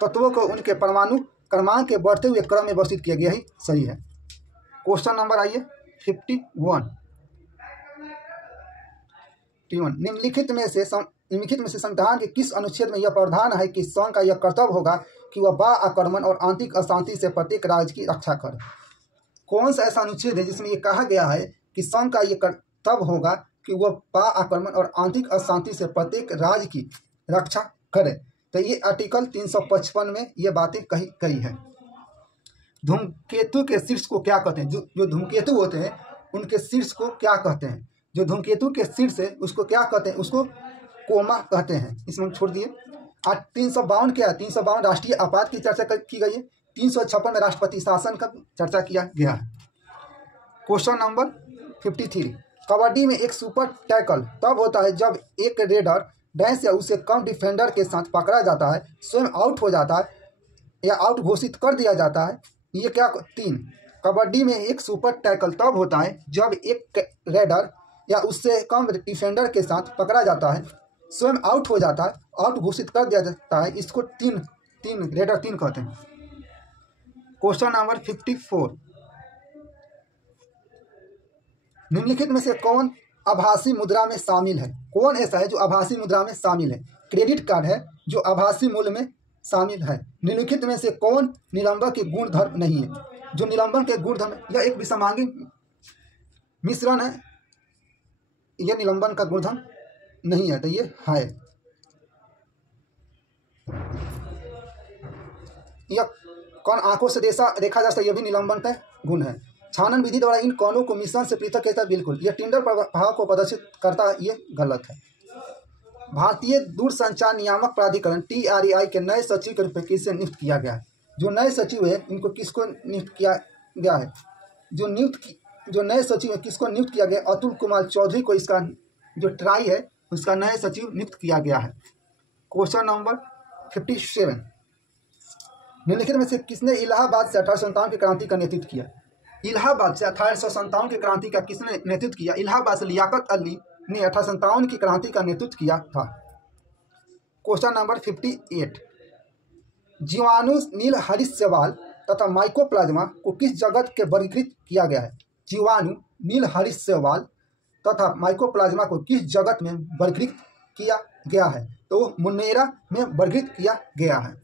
तत्वों को उनके परमाणु क्रमांक के बढ़ते हुए क्रम में व्यवस्थित किया गया ही सही है। क्वेश्चन नंबर आइए 51। निम्नलिखित में से संविधान के किस अनुच्छेद में यह प्रावधान है कि संघ का यह कर्तव्य होगा कि वह बाह्य आक्रमण और आंतरिक अशांति से प्रत्येक राज्य की रक्षा करे? कौन सा ऐसा अनुच्छेद है जिसमें यह कहा गया है कि संघ का यह कर्तव्य होगा कि वह बाह्य आक्रमण और आंतरिक अशांति से प्रत्येक राज्य की रक्षा करे? तो ये आर्टिकल 355 में ये बातें कही गई है। धूमकेतु के शीर्ष को क्या कहते हैं? जो धूमकेतु होते हैं उनके शीर्ष को क्या कहते हैं? जो धूमकेतु के शीर्ष है उसको क्या कहते हैं? उसको कोमा कहते हैं। इसमें हम छोड़ दिए। आज 352 क्या है? 352 राष्ट्रीय आपात की चर्चा की गई है। 356 में राष्ट्रपति शासन का चर्चा किया गया है। Question number 53। कबड्डी में एक सुपर टैकल तब होता है जब एक रेडर डैश या उससे कम डिफेंडर के साथ पकड़ा जाता है, स्वयं आउट हो जाता है या आउट घोषित कर दिया जाता है। ये क्या? 3। कबड्डी में एक सुपर टैकल तब होता है जब एक रेडर या उससे कम डिफेंडर के साथ पकड़ा जाता है, स्वयं आउट हो जाता है, आउट घोषित कर दिया जाता है। इसको रेडर 3 कहते हैं। Question number 54। निम्नलिखित में से कौन आभासी मुद्रा में शामिल है? कौन ऐसा है जो आभासी मुद्रा में शामिल है? क्रेडिट कार्ड है जो आभासी मूल्य में शामिल है। निम्नलिखित में से कौन निलंबन के गुणधर्म नहीं है? जो निलंबन के गुणधर्म, यह एक विषमांगी मिश्रण है, यह निलंबन का गुणधर्म नहीं है, तो ये है। यह कौन आंखों से देखा जा सकता है, यह भी निलंबन का गुण है। छानन विधि द्वारा इन कौनों को मिश्रण से पृथक किया जाता है? बिल्कुल। यह टिंडर प्रभाव को प्रदर्शित करता है, ये गलत है। भारतीय दूरसंचार नियामक प्राधिकरण TRAI के नए सचिव के रूप में किसे नियुक्त किया गया है? जो नए सचिव है इनको किसको नियुक्त किया गया है? जो नए सचिव है किसको नियुक्त किया गया? अतुल कुमार चौधरी को इसका जो ट्राई है उसका नए सचिव नियुक्त किया गया है। Question number 57। निम्नलिखित में से किसने इलाहाबाद से 1857 की क्रांति का नेतृत्व किया? इलाहाबाद से 1857 की क्रांति का किसने नेतृत्व किया? इलाहाबाद से लियाकत अली ने 1857 की क्रांति का नेतृत्व किया था। Question number 58। जीवाणु नील हरित तथा माइकोप्लाज्मा को किस जगत के वर्गीकृत किया गया है? जीवाणु नील हरित तथा माइकोप्लाज्मा को किस जगत में वर्गीकृत किया गया है? तो मुन्नेरा में वर्गीकृत किया गया है।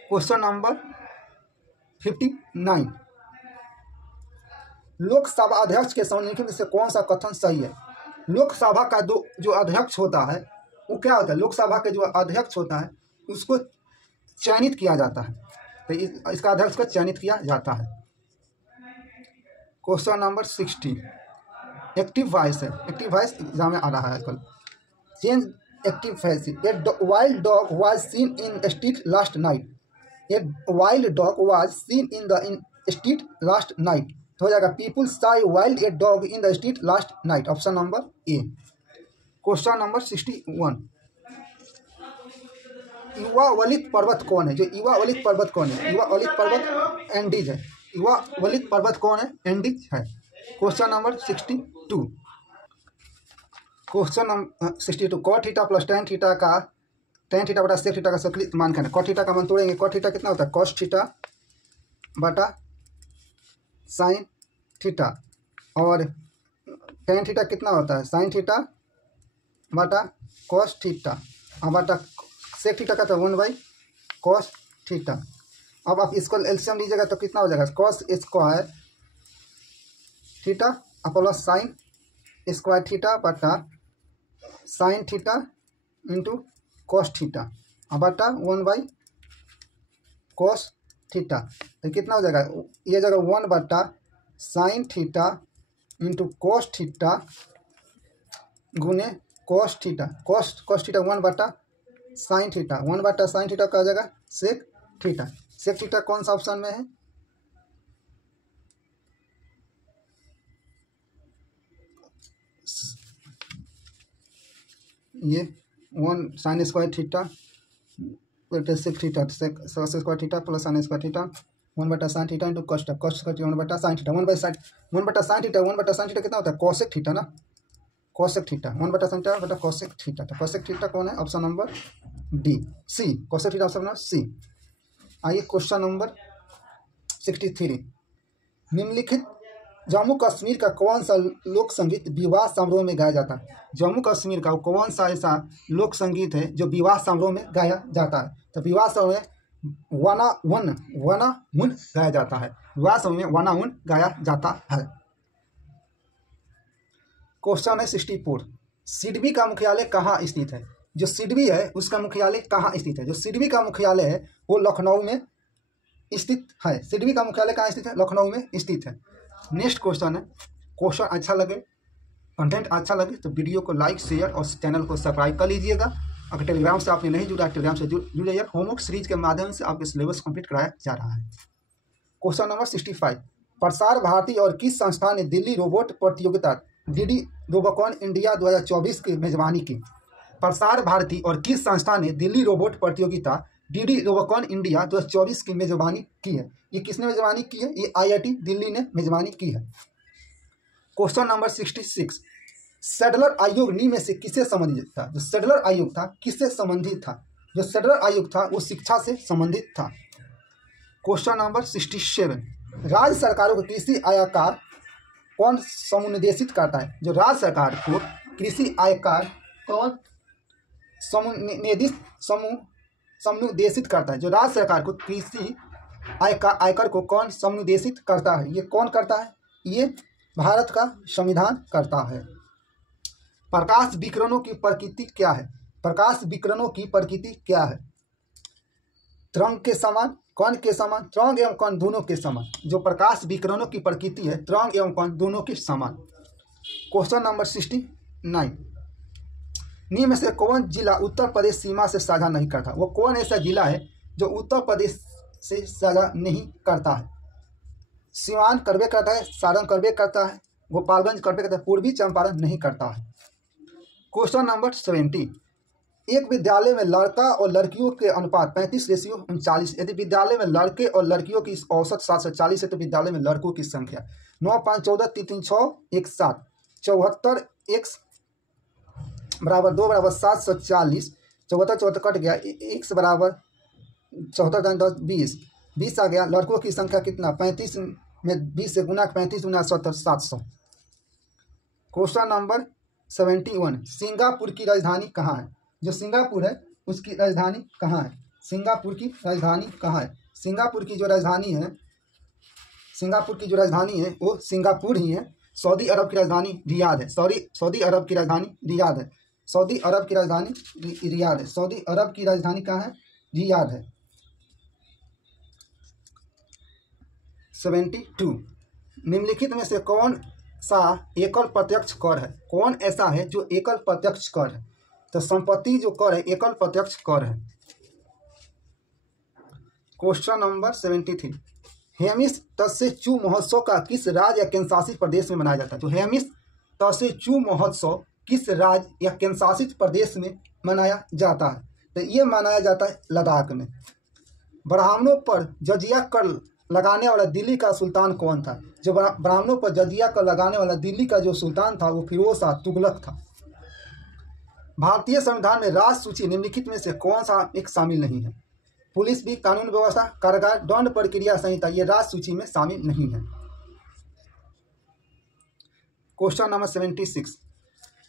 Question number 59। लोकसभा अध्यक्ष के निम्नलिखित में से कौन सा कथन सही है? लोकसभा का जो अध्यक्ष होता है वो क्या होता है? लोकसभा के जो अध्यक्ष होता है उसको चयनित किया जाता है, तो इसका अध्यक्ष को चयनित किया जाता है। Question number 60। एक्टिव वॉइस है, एक्टिव वॉइस एग्जाम में आ रहा है आजकल। Change active voice. A wild dog was seen in street last night. A wild dog was seen in the street last night, तो हो जाएगा people Sai wild a dog in the street last night, option number A. Question number 61। युवा वलित पर्वत कौन है? जो युवा वलित पर्वत कौन है? युवा वलित पर्वत एंडीज है। युवा वलित पर्वत कौन है? एंडीज है। Question number 62। Question number 62। Cot theta plus tan theta बटा सेक थीटा का सक्रिय मान क्या है? कॉट थीटा का मान तोड़ेंगे। कॉट थीटा कितना होता है? कॉस थीटा बटा साइन थीटा, और टेन थीटा कितना होता है? साइन थीटा बटा कॉस थीटा, और बटा सेक थीटा का तो 1/cos थीटा। अब आप इसको एलसीएम लीजिएगा तो कितना हो जाएगा? Cos square theta plus sine square theta बटा sine theta into cos theta, और बटा 1/cos थीटा, तो कितना हो जाएगा? ये जगह 1/sin theta into cos theta गुने cos theta. Cos theta 1/sin theta, 1/sin theta का हो जाएगा सेक थीटा। सेक थीटा कौन सा ऑप्शन में है? ये 1 sin square theta sec theta cos square theta plus sin square theta 1/sin theta into cos theta 1/sin theta 1/sin theta कितना होता है cosec थीटा ना, cosec थीटा 1/sin थीटा बटा cosec थीटा। तो cosec थीटा कौन है, option number D C, cosec theta option number C. आइए क्वेश्चन नंबर 63, निम्नलिखित जम्मू कश्मीर का कौन सा लोक संगीत विवाह समारोह में गाया जाता है। जम्मू कश्मीर का कौन सा ऐसा लोक संगीत है जो विवाह समारोह में गाया जाता है। तो विवाह समारोह में वानाउन गाया जाता है, विवाह समारोह में वानाउन गाया जाता है। क्वेश्चन है 64, सिडबी का मुख्यालय कहाँ स्थित है। जो सिडबी है उसका मुख्यालय कहाँ स्थित है। जो सिडबी का मुख्यालय है वो लखनऊ में स्थित है। सिडबी का मुख्यालय कहाँ स्थित है, लखनऊ में स्थित है। नेक्स्ट क्वेश्चन है, क्वेश्चन अच्छा लगे, कंटेंट अच्छा लगे तो वीडियो को लाइक शेयर और चैनल को सब्सक्राइब कर लीजिएगा। अगर टेलीग्राम से आपने नहीं जुड़ा, टेलीग्राम से जुड़ जाइए। होमवर्क सीरीज के माध्यम से आपके सिलेबस कंप्लीट कराया जा रहा है। क्वेश्चन नंबर 65, प्रसार भारती और किस संस्था ने दिल्ली रोबोट प्रतियोगिता डीडी रोबोकॉन इंडिया 2024 की मेजबानी की। प्रसार भारती और किस संस्था ने दिल्ली रोबोट प्रतियोगिता डीडी रोबोकॉन इंडिया 2024 की मेजबानी की है। ये किसने मेजबानी की है, ये आईआईटी दिल्ली ने मेजबानी की है। क्वेश्चन नंबर 66, सैडलर आयोग निम्न में से किससे संबंधित था। जो सैडलर आयोग था किससे संबंधित था। जो सैडलर आयोग था वो शिक्षा से संबंधित था। क्वेश्चन नंबर 67, राज्य सरकारों को कृषि आयकर कौन समुनिदेशित करता है। जो राज्य सरकार को कृषि आयकर कौन समुनिदेशित करता है। जो राज्य सरकार को कृषि आयकर को कौन समुनिदेशित करता है, ये कौन करता है, ये भारत का संविधान करता है। प्रकाश विकिरणों की प्रकृति क्या है। प्रकाश विकिरणों की प्रकृति क्या है, तरंग के समान, कण के समान, तरंग एवं कण दोनों के समान। जो प्रकाश विकिरणों की प्रकृति है तरंग एवं कण दोनों के समान। क्वेश्चन नंबर 69, निम्न में से कौन जिला उत्तर प्रदेश सीमा से साझा नहीं करता। वो कौन ऐसा जिला है जो उत्तर प्रदेश से साझा नहीं करता है। सिवान करबे करता है, सारण करबे करता है, गोपालगंज करबे करता है, पूर्वी चंपारण नहीं करता है। क्वेश्चन नंबर 70, एक विद्यालय में लड़का और लड़कियों के अनुपात 35:39। यदि विद्यालय में लड़के और लड़कियों की औसत 740 है तो विद्यालय में लड़कों की संख्या 9, 5, 14, 3, 3, 6, 1, 7, 74 x बराबर 2 बराबर 740, 74 कट गया, x बराबर 74 10 20, 20 आ गया। लड़कों की संख्या कितना, 35 में 20 से गुना, 35 गुना 70, 700। क्वेश्चन नंबर 71, सिंगापुर की राजधानी कहाँ है। जो सिंगापुर है उसकी राजधानी कहाँ है। सिंगापुर की राजधानी कहाँ है। सिंगापुर की जो राजधानी है, सिंगापुर की जो राजधानी है वो सिंगापुर ही है। सऊदी अरब की राजधानी रियाद है। सऊदी अरब की राजधानी रियाद है। सऊदी अरब की राजधानी रियाद है। सऊदी अरब की राजधानी कहाँ है, रियाद है। 72, निम्नलिखित में से कौन सा एकल प्रत्यक्ष कर है। कौन ऐसा है जो एकल प्रत्यक्ष कर है। तो संपत्ति जो कर है एकल प्रत्यक्ष कर है। क्वेश्चन नंबर 73, हेमिस तसेचू महोत्सव का किस राज्य या केंद्रशासित प्रदेश में मनाया जाता है। तो हेमिस तसेचू महोत्सव किस राज्य या केंद्रशासित प्रदेश में मनाया जाता है। तो ये मनाया जाता है लद्दाख में। ब्राह्मणों पर जजिया कर लगाने वाला दिल्ली का सुल्तान कौन था। जो ब्राह्मणों पर जजिया कर लगाने वाला दिल्ली का जो सुल्तान था वो फिरोज शाह तुगलक था। भारतीय संविधान में राज सूची निम्नलिखित में से कौन सा एक शामिल नहीं है। पुलिस भी, कानून व्यवस्था, कारागार, दंड प्रक्रिया संहिता ये राज सूची में शामिल नहीं है। क्वेश्चन नंबर 76,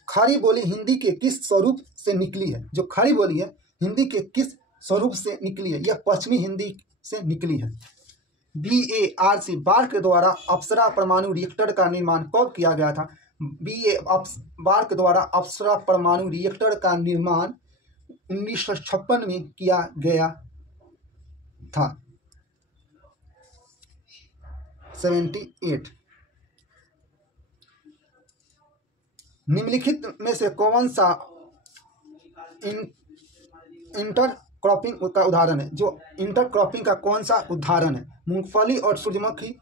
खड़ी बोली हिंदी के किस स्वरूप से निकली है। जो खड़ी बोली है हिंदी के किस स्वरूप से निकली है, यह पश्चिमी हिंदी से निकली है। BARC बार्क के द्वारा अप्सरा परमाणु रिएक्टर का निर्माण कब किया गया था। बार्क द्वारा अप्सरा परमाणु रिएक्टर का निर्माण 1956 में किया गया था। 78, निम्नलिखित में से कौन सा इंटरक्रॉपिंग का उदाहरण है। जो इंटरक्रॉपिंग का कौन सा उदाहरण है। मूंगफली और सूरजमुखी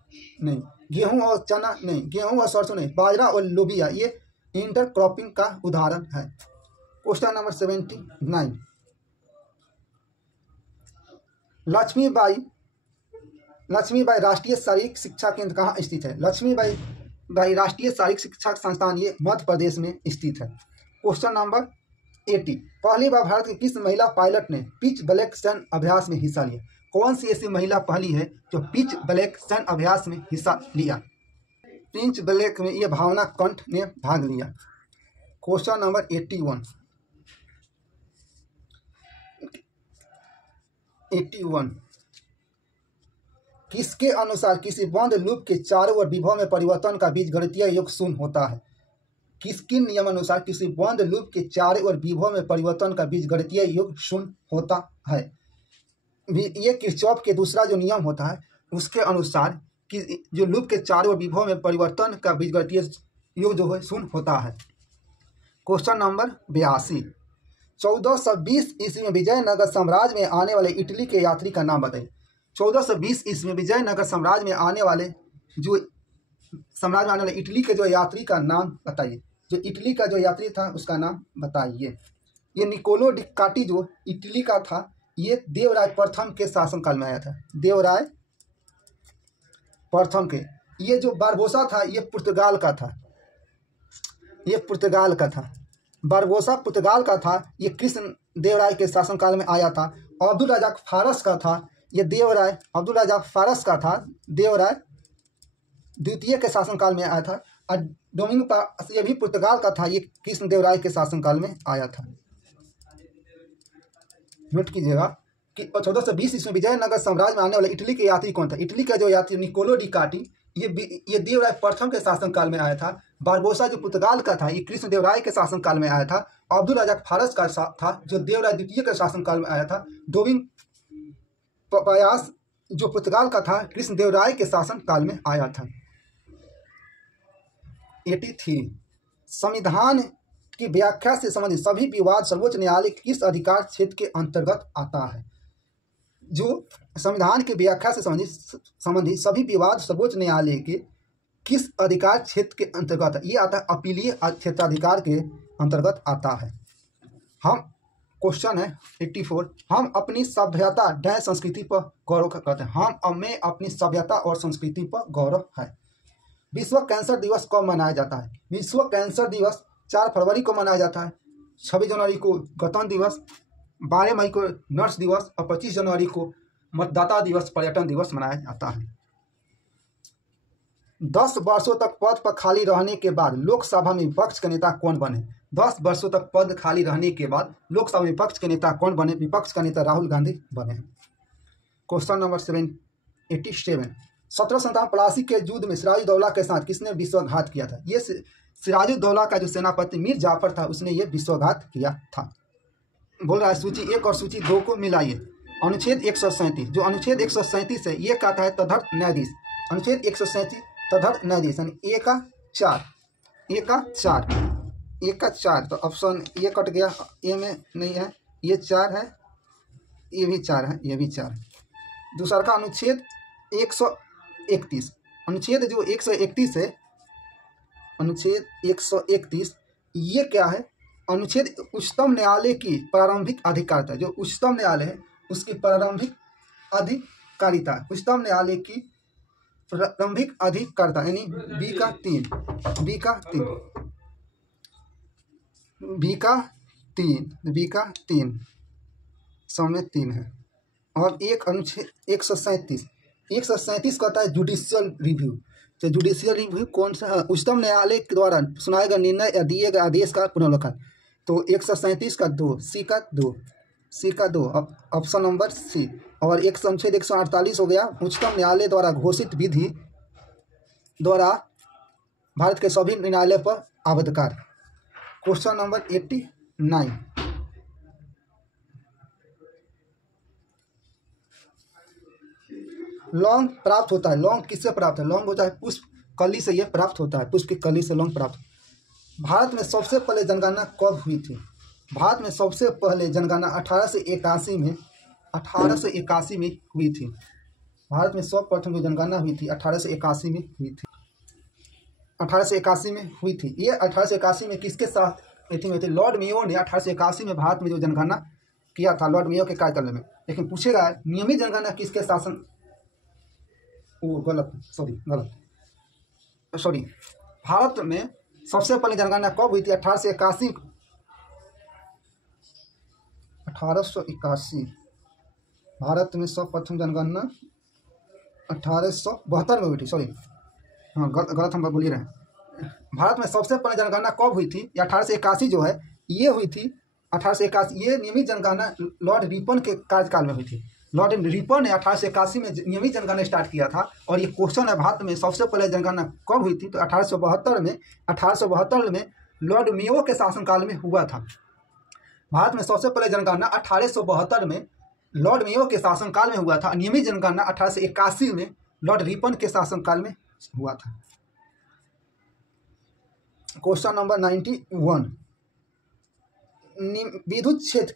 नहीं, गेहूं और चना नहीं, गेहूं और सरसों नहीं, बाजरा और लोबिया ये इंटरक्रॉपिंग का उदाहरण है। क्वेश्चन नंबर 79, लक्ष्मीबाई राष्ट्रीय शारीरिक शिक्षा केंद्र कहाँ स्थित है? लक्ष्मीबाई राष्ट्रीय शारीरिक शिक्षा संस्थान ये मध्य प्रदेश में स्थित है। क्वेश्चन नंबर 80, पहली बार भारत की किस महिला पायलट ने पिच ब्लैक सैन्य अभ्यास में हिस्सा लिया? कौन सी ऐसी महिला पहली है जो पिच ब्लैक सैन्य अभ्यास में हिस्सा लिया? पिच ब्लैक में ये भावना कंठ ने भाग लिया। क्वेश्चन नंबर 81, किसके अनुसार किसी बंद लूप के चारों ओर विभव में परिवर्तन का बीजगणितीय योग शून्य होता है? किसके नियम अनुसार किसी बंद लूप के चारों ओर विभव में परिवर्तन का बीजगणितीय योग शून्य होता है? ये किरचॉफ के दूसरा जो नियम होता है उसके अनुसार कि जो लूप के चारों ओर विभव में परिवर्तन का बीजगणितीय योग जो है शून्य होता है। क्वेश्चन नंबर 82, 1420 ईस्वी में विजयनगर साम्राज्य में आने वाले इटली के यात्री का नाम बताइए। 1420 ईस्वी में विजयनगर साम्राज्य में आने वाले इटली के जो यात्री का नाम बताइए। जो इटली का जो यात्री था उसका नाम बताइए। ये निकोलो डिकाटी जो इटली का था ये देवराय प्रथम के शासनकाल में आया था। देवराय प्रथम के। ये जो बारबोसा था ये पुर्तगाल का था। बारबोसा पुर्तगाल का था। ये कृष्ण देवराय के शासनकाल में आया था। अब्दुल रज़ाक फारस का था। ये देवराय अब्दुल रज़ाक फारस का था। देवराय द्वितीय के शासनकाल में आया था। और डोमिंगो पास ये भी पुर्तगाल का था। ये कृष्ण देवराय के शासनकाल में आया था। नोट कीजिएगा कि 1420 ईस्वी में विजयनगर साम्राज्य में आने वाले इटली के यात्री कौन था? इटली का जो यात्री निकोलो डिकाटी ये देवराय प्रथम के शासनकाल में आया था। बारबोसा जो पुर्तगाल का था ये कृष्ण देवराय के शासनकाल में आया था। अब्दुल रज़ाक फारस का था जो देवराय द्वितीय के शासनकाल में आया था। डोमिंग पास जो पुर्तगाल का था कृष्ण देवराय के शासनकाल में आया था। 83, संविधान की व्याख्या से संबंधित सभी विवाद सर्वोच्च न्यायालय के किस अधिकार क्षेत्र के अंतर्गत आता है? जो संविधान की व्याख्या से संबंधित सभी विवाद सर्वोच्च न्यायालय के किस अधिकार क्षेत्र के अंतर्गत? ये आता है अपीलीय क्षेत्राधिकार के अंतर्गत आता है। हम क्वेश्चन है 84, हम अपनी सभ्यता डैश संस्कृति पर गौरव करते हैं। हमें अपनी सभ्यता और संस्कृति पर गौरव है। विश्व कैंसर दिवस कब मनाया जाता है? विश्व कैंसर दिवस 4 फरवरी को मनाया जाता है। 26 जनवरी को गणतंत्र दिवस, 12 मई को नर्स दिवस और 25 जनवरी को मतदाता दिवस पर्यटन दिवस मनाया जाता है। 10 वर्षों तक पद पर खाली रहने के बाद लोकसभा में विपक्ष के नेता कौन बने? 10 वर्षों तक पद खाली रहने के बाद लोकसभा में विपक्ष के नेता कौन बने? विपक्ष का नेता राहुल गांधी बने। क्वेश्चन नंबर 87, 1757 प्लासी के युद्ध में सिराजुद्दौला के साथ किसने विश्वासघात किया था? ये सिराजुद्दौला का जो सेनापति मीर जाफर था उसने ये विश्वासघात किया था। बोल रहा है सूची 1 और सूची 2 को मिलाइए। अनुच्छेद 137, जो अनुच्छेद 137 है ये कहता है तदर्थ न्यायाधीश। अनुच्छेद 137 तदर्थ न्यायाधीश यानी ए का 4 तो ऑप्शन ये कट गया। ए में नहीं है, ये 4 है, ये भी 4 है, ये भी 4 है। दूसरा का अनुच्छेद 131, अनुच्छेद जो 131 है, अनुच्छेद 131 ये क्या है? अनुच्छेद उच्चतम न्यायालय की प्रारंभिक अधिकारिता। जो उच्चतम न्यायालय है उसकी प्रारंभिक अधिकारिता, उच्चतम न्यायालय की प्रारंभिक अधिकारिता यानी बी का 3 समेत 3 है। और एक अनुच्छेद 137 कहता है जुडिशियल रिव्यू। तो जुडिशियल रिव्यू कौन सा? उच्चतम न्यायालय के द्वारा सुनाए गए निर्णय या दिए गए आदेश का पुनर्विलोकन। तो 137 का 2, सी का 2 ऑप्शन नंबर सी। और एक अनुच्छेद 148 हो गया, उच्चतम न्यायालय द्वारा घोषित विधि द्वारा भारत के सभी न्यायालय पर आवधिकार। क्वेश्चन नंबर 89, लौंग प्राप्त होता है। लौंग किससे प्राप्त है? लौंग होता है पुष्प कली से, यह प्राप्त होता है। पुष्प की कली से लौंग प्राप्त। भारत में सबसे पहले जनगणना कब हुई थी? भारत में सबसे पहले जनगणना 1881 में हुई थी। भारत में सर्वप्रथम जो जनगणना हुई थी 1881 में हुई थी। 1881 में हुई थी। ये 1881 में किसके साथ में हुई थी। लॉर्ड मेयो ने 1881 में भारत में जो जनगणना किया था लॉर्ड मेयो के कार्यकाल में। लेकिन पूछेगा नियमित जनगणना किसके शासन, वो गलत, सॉरी, भारत में सबसे पहले जनगणना कब हुई थी? 1881 भारत में सर्वप्रथम जनगणना 1872 में हुई थी। सॉरी, हाँ गलत हम बोल ही रहे हैं। भारत में सबसे पहले जनगणना कब हुई थी? 1881 जो है ये हुई थी 1881। ये नियमित जनगणना लॉर्ड रिपन के कार्यकाल में हुई थी। लॉर्ड रिपन ने 1881 में नियमित जनगणना स्टार्ट किया था। और ये क्वेश्चन है भारत में सबसे पहले जनगणना कब हुई थी? तो 1872 में लॉर्ड मेयो के शासनकाल में हुआ था। भारत में सबसे पहले जनगणना 1872 में लॉर्ड मेयो के शासनकाल में हुआ था। नियमित जनगणना 1881 में लॉर्ड रिपन के शासनकाल में हुआ था। क्वेश्चन नंबर 91, विद्युत क्षेत्र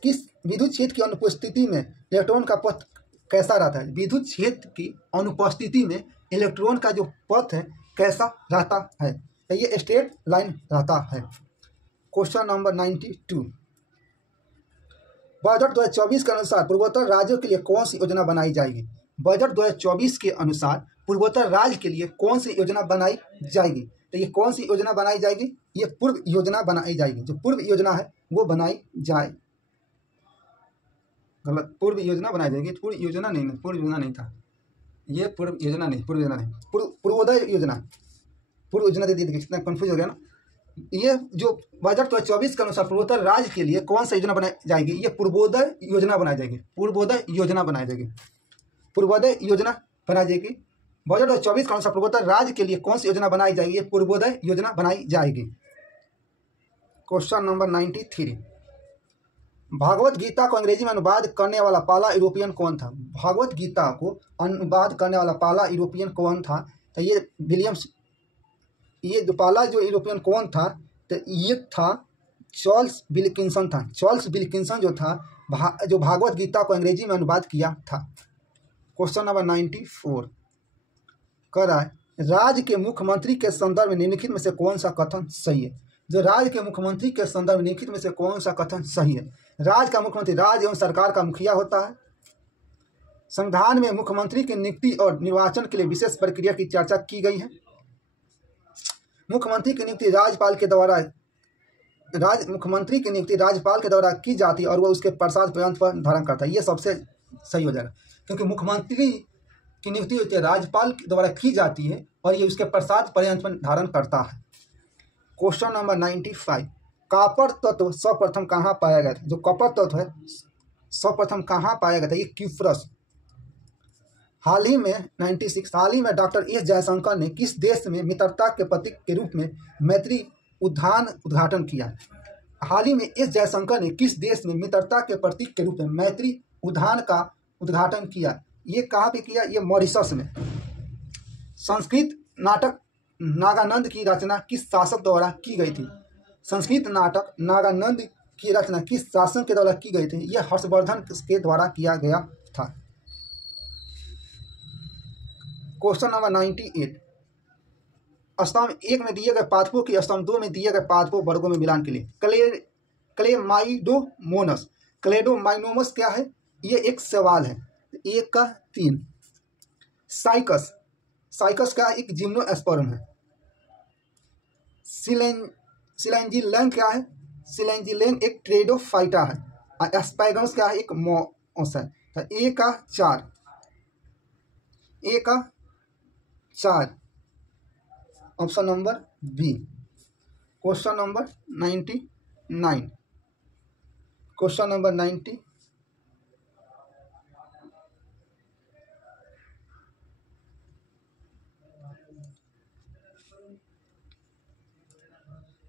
की अनुपस्थिति में इलेक्ट्रॉन का पथ कैसा रहता है? विद्युत क्षेत्र की अनुपस्थिति में इलेक्ट्रॉन का जो पथ है कैसा रहता है? तो ये स्ट्रेट लाइन रहता है। क्वेश्चन नंबर 92, बजट 2024 के अनुसार पूर्वोत्तर राज्यों के लिए कौन सी योजना बनाई जाएगी? बजट 2024 के अनुसार पूर्वोत्तर राज्य के लिए कौन सी योजना बनाई जाएगी? तो ये कौन सी योजना बनाई जाएगी? ये पूर्व योजना बनाई जाएगी। जो पूर्व योजना है वो बनाई जाए, गलत, पूर्व योजना बनाई जाएगी। पूर्व योजना नहीं था ये, पूर्वोदय योजना, पूर्व योजना दे दी। कितना कंफ्यूज हो गया ना। ये जो बजट 2024 के अनुसार पूर्वोत्तर राज्य के लिए कौन सी योजना बनाई जाएगी? ये पूर्वोदय योजना बनाई जाएगी। पूर्वोदय योजना बनाई जाएगी। बजट 2024 के अनुसार पूर्वोत्तर राज्य के लिए कौन सी योजना बनाई जाएगी? ये पूर्वोदय योजना बनाई जाएगी। क्वेश्चन नंबर 93, भागवत गीता को अंग्रेजी में अनुवाद करने वाला पहला यूरोपियन कौन था? भागवत गीता को अनुवाद करने वाला पहला यूरोपियन कौन था? तो ये पहला जो यूरोपियन कौन था? तो ये था चार्ल्स विल्किंसन था। चार्ल्स विल्किंसन जो था जो भागवत गीता को अंग्रेजी में अनुवाद किया था। क्वेश्चन नंबर 94 कह रहा है, राज्य के मुख्यमंत्री के संदर्भ में निम्नलिखित में से कौन सा कथन सही है? जो राज्य के मुख्यमंत्री के संदर्भ में निम्नलिखित में से कौन सा कथन सही है? राज्य का मुख्यमंत्री राज्य एवं सरकार का मुखिया होता है। संविधान में मुख्यमंत्री की नियुक्ति और निर्वाचन के लिए विशेष प्रक्रिया की चर्चा की गई है। मुख्यमंत्री की नियुक्ति राज्यपाल के द्वारा की जाती है और वह उसके प्रसाद पर्यंत पर धारण करता है। ये सबसे सही हो जाएगा, क्योंकि मुख्यमंत्री की नियुक्ति होती है राज्यपाल के द्वारा की जाती है और ये उसके प्रसाद पर्यंत पर धारण करता है। क्वेश्चन नंबर 95, कॉपर तत्व सर्वप्रथम कहाँ पाया गया था? जो कॉपर तत्व है सर्वप्रथम कहाँ पाया गया था? ये क्यूप्रस। हाल ही में 96 डॉक्टर एस जयशंकर ने किस देश में मित्रता के प्रतीक के रूप में मैत्री उद्यान उद्घाटन किया? हाल ही में एस जयशंकर ने किस देश में मित्रता के प्रतीक के रूप में मैत्री उद्यान का उद्घाटन किया? ये कहाँ पे किया? ये मॉरिशस में। संस्कृत नाटक नागानंद की रचना किस शासक द्वारा की गई थी? संस्कृत नाटक नागानंद की रचना किस शासक के द्वारा की गई थी? यह हर्षवर्धन के द्वारा किया गया था। क्वेश्चन नंबर 98, स्तंभ 1 में दिए गए पादपों की स्तंभ 2 में दिए गए पादपों वर्गों में मिलान के लिए क्लेडोमाइनोमस क्या है? ये एक सवाल है। 1 का 3। साइकस का एक जिम्नोस्पर्म है। सिलेंजिलेन क्या है? सिलेंजिलेन एक ट्रेडोफाइटा है। एस्पैगस क्या है? एक मॉस है। तो ए का 4 option number B. Question number 99, question number 90,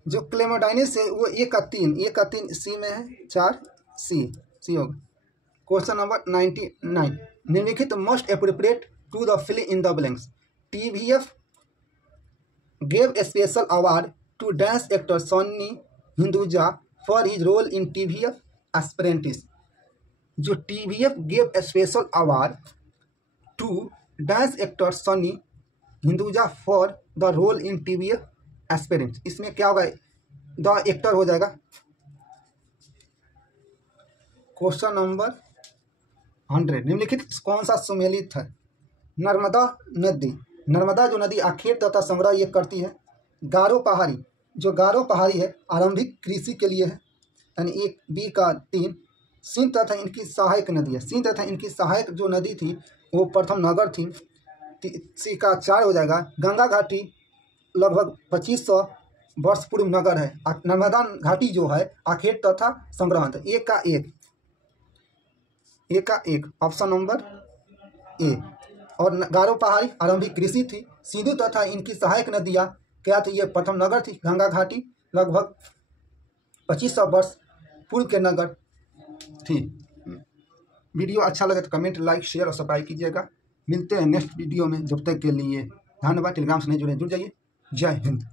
जो क्लेमोडाइनिस है वो 1 का 3 सी में है, 4 सी होगा। क्वेश्चन नंबर 99, निम्नलिखित most appropriate to the fill in the blanks. TVF gave a special award to dance actor Sonny Hinduja for his role in TVF Apprentice. जो TVF gave a special award to dance actor Sonny Hinduja for the role in TVF Apprentice, इसमें क्या होगा? द एक्टर हो जाएगा। क्वेश्चन नंबर 100, निम्नलिखित कौन सा सुमेलित है? नर्मदा नदी, नर्मदा जो नदी आखेट तथा संग्रह ये करती है। गारो पहाड़ी, जो गारो पहाड़ी है आरंभिक कृषि के लिए है, यानी 1 बी का 3। सिंध तथा इनकी सहायक नदी है, सिंध तथा इनकी सहायक जो नदी थी वो प्रथम नगर थी। सी का 4 हो जाएगा। गंगा घाटी लगभग 2500 वर्ष पूर्व नगर है। नर्मदा घाटी जो है आखेट तथा संग्रह। 1 का 1 ऑप्शन नंबर ए। और गारो पहाड़ी आरंभिक कृषि थी। सिंधु तथा इनकी सहायक नदियाँ क्या थी? ये प्रथम नगर थी। गंगा घाटी लगभग 2500 वर्ष पूर्व के नगर थी। वीडियो अच्छा लगे तो कमेंट, लाइक, शेयर और सब्सक्राइब कीजिएगा। मिलते हैं नेक्स्ट वीडियो में। जब तक के लिए धन्यवाद। टेलीग्राम से नहीं जुड़े जुड़ जाइए। जय हिंद।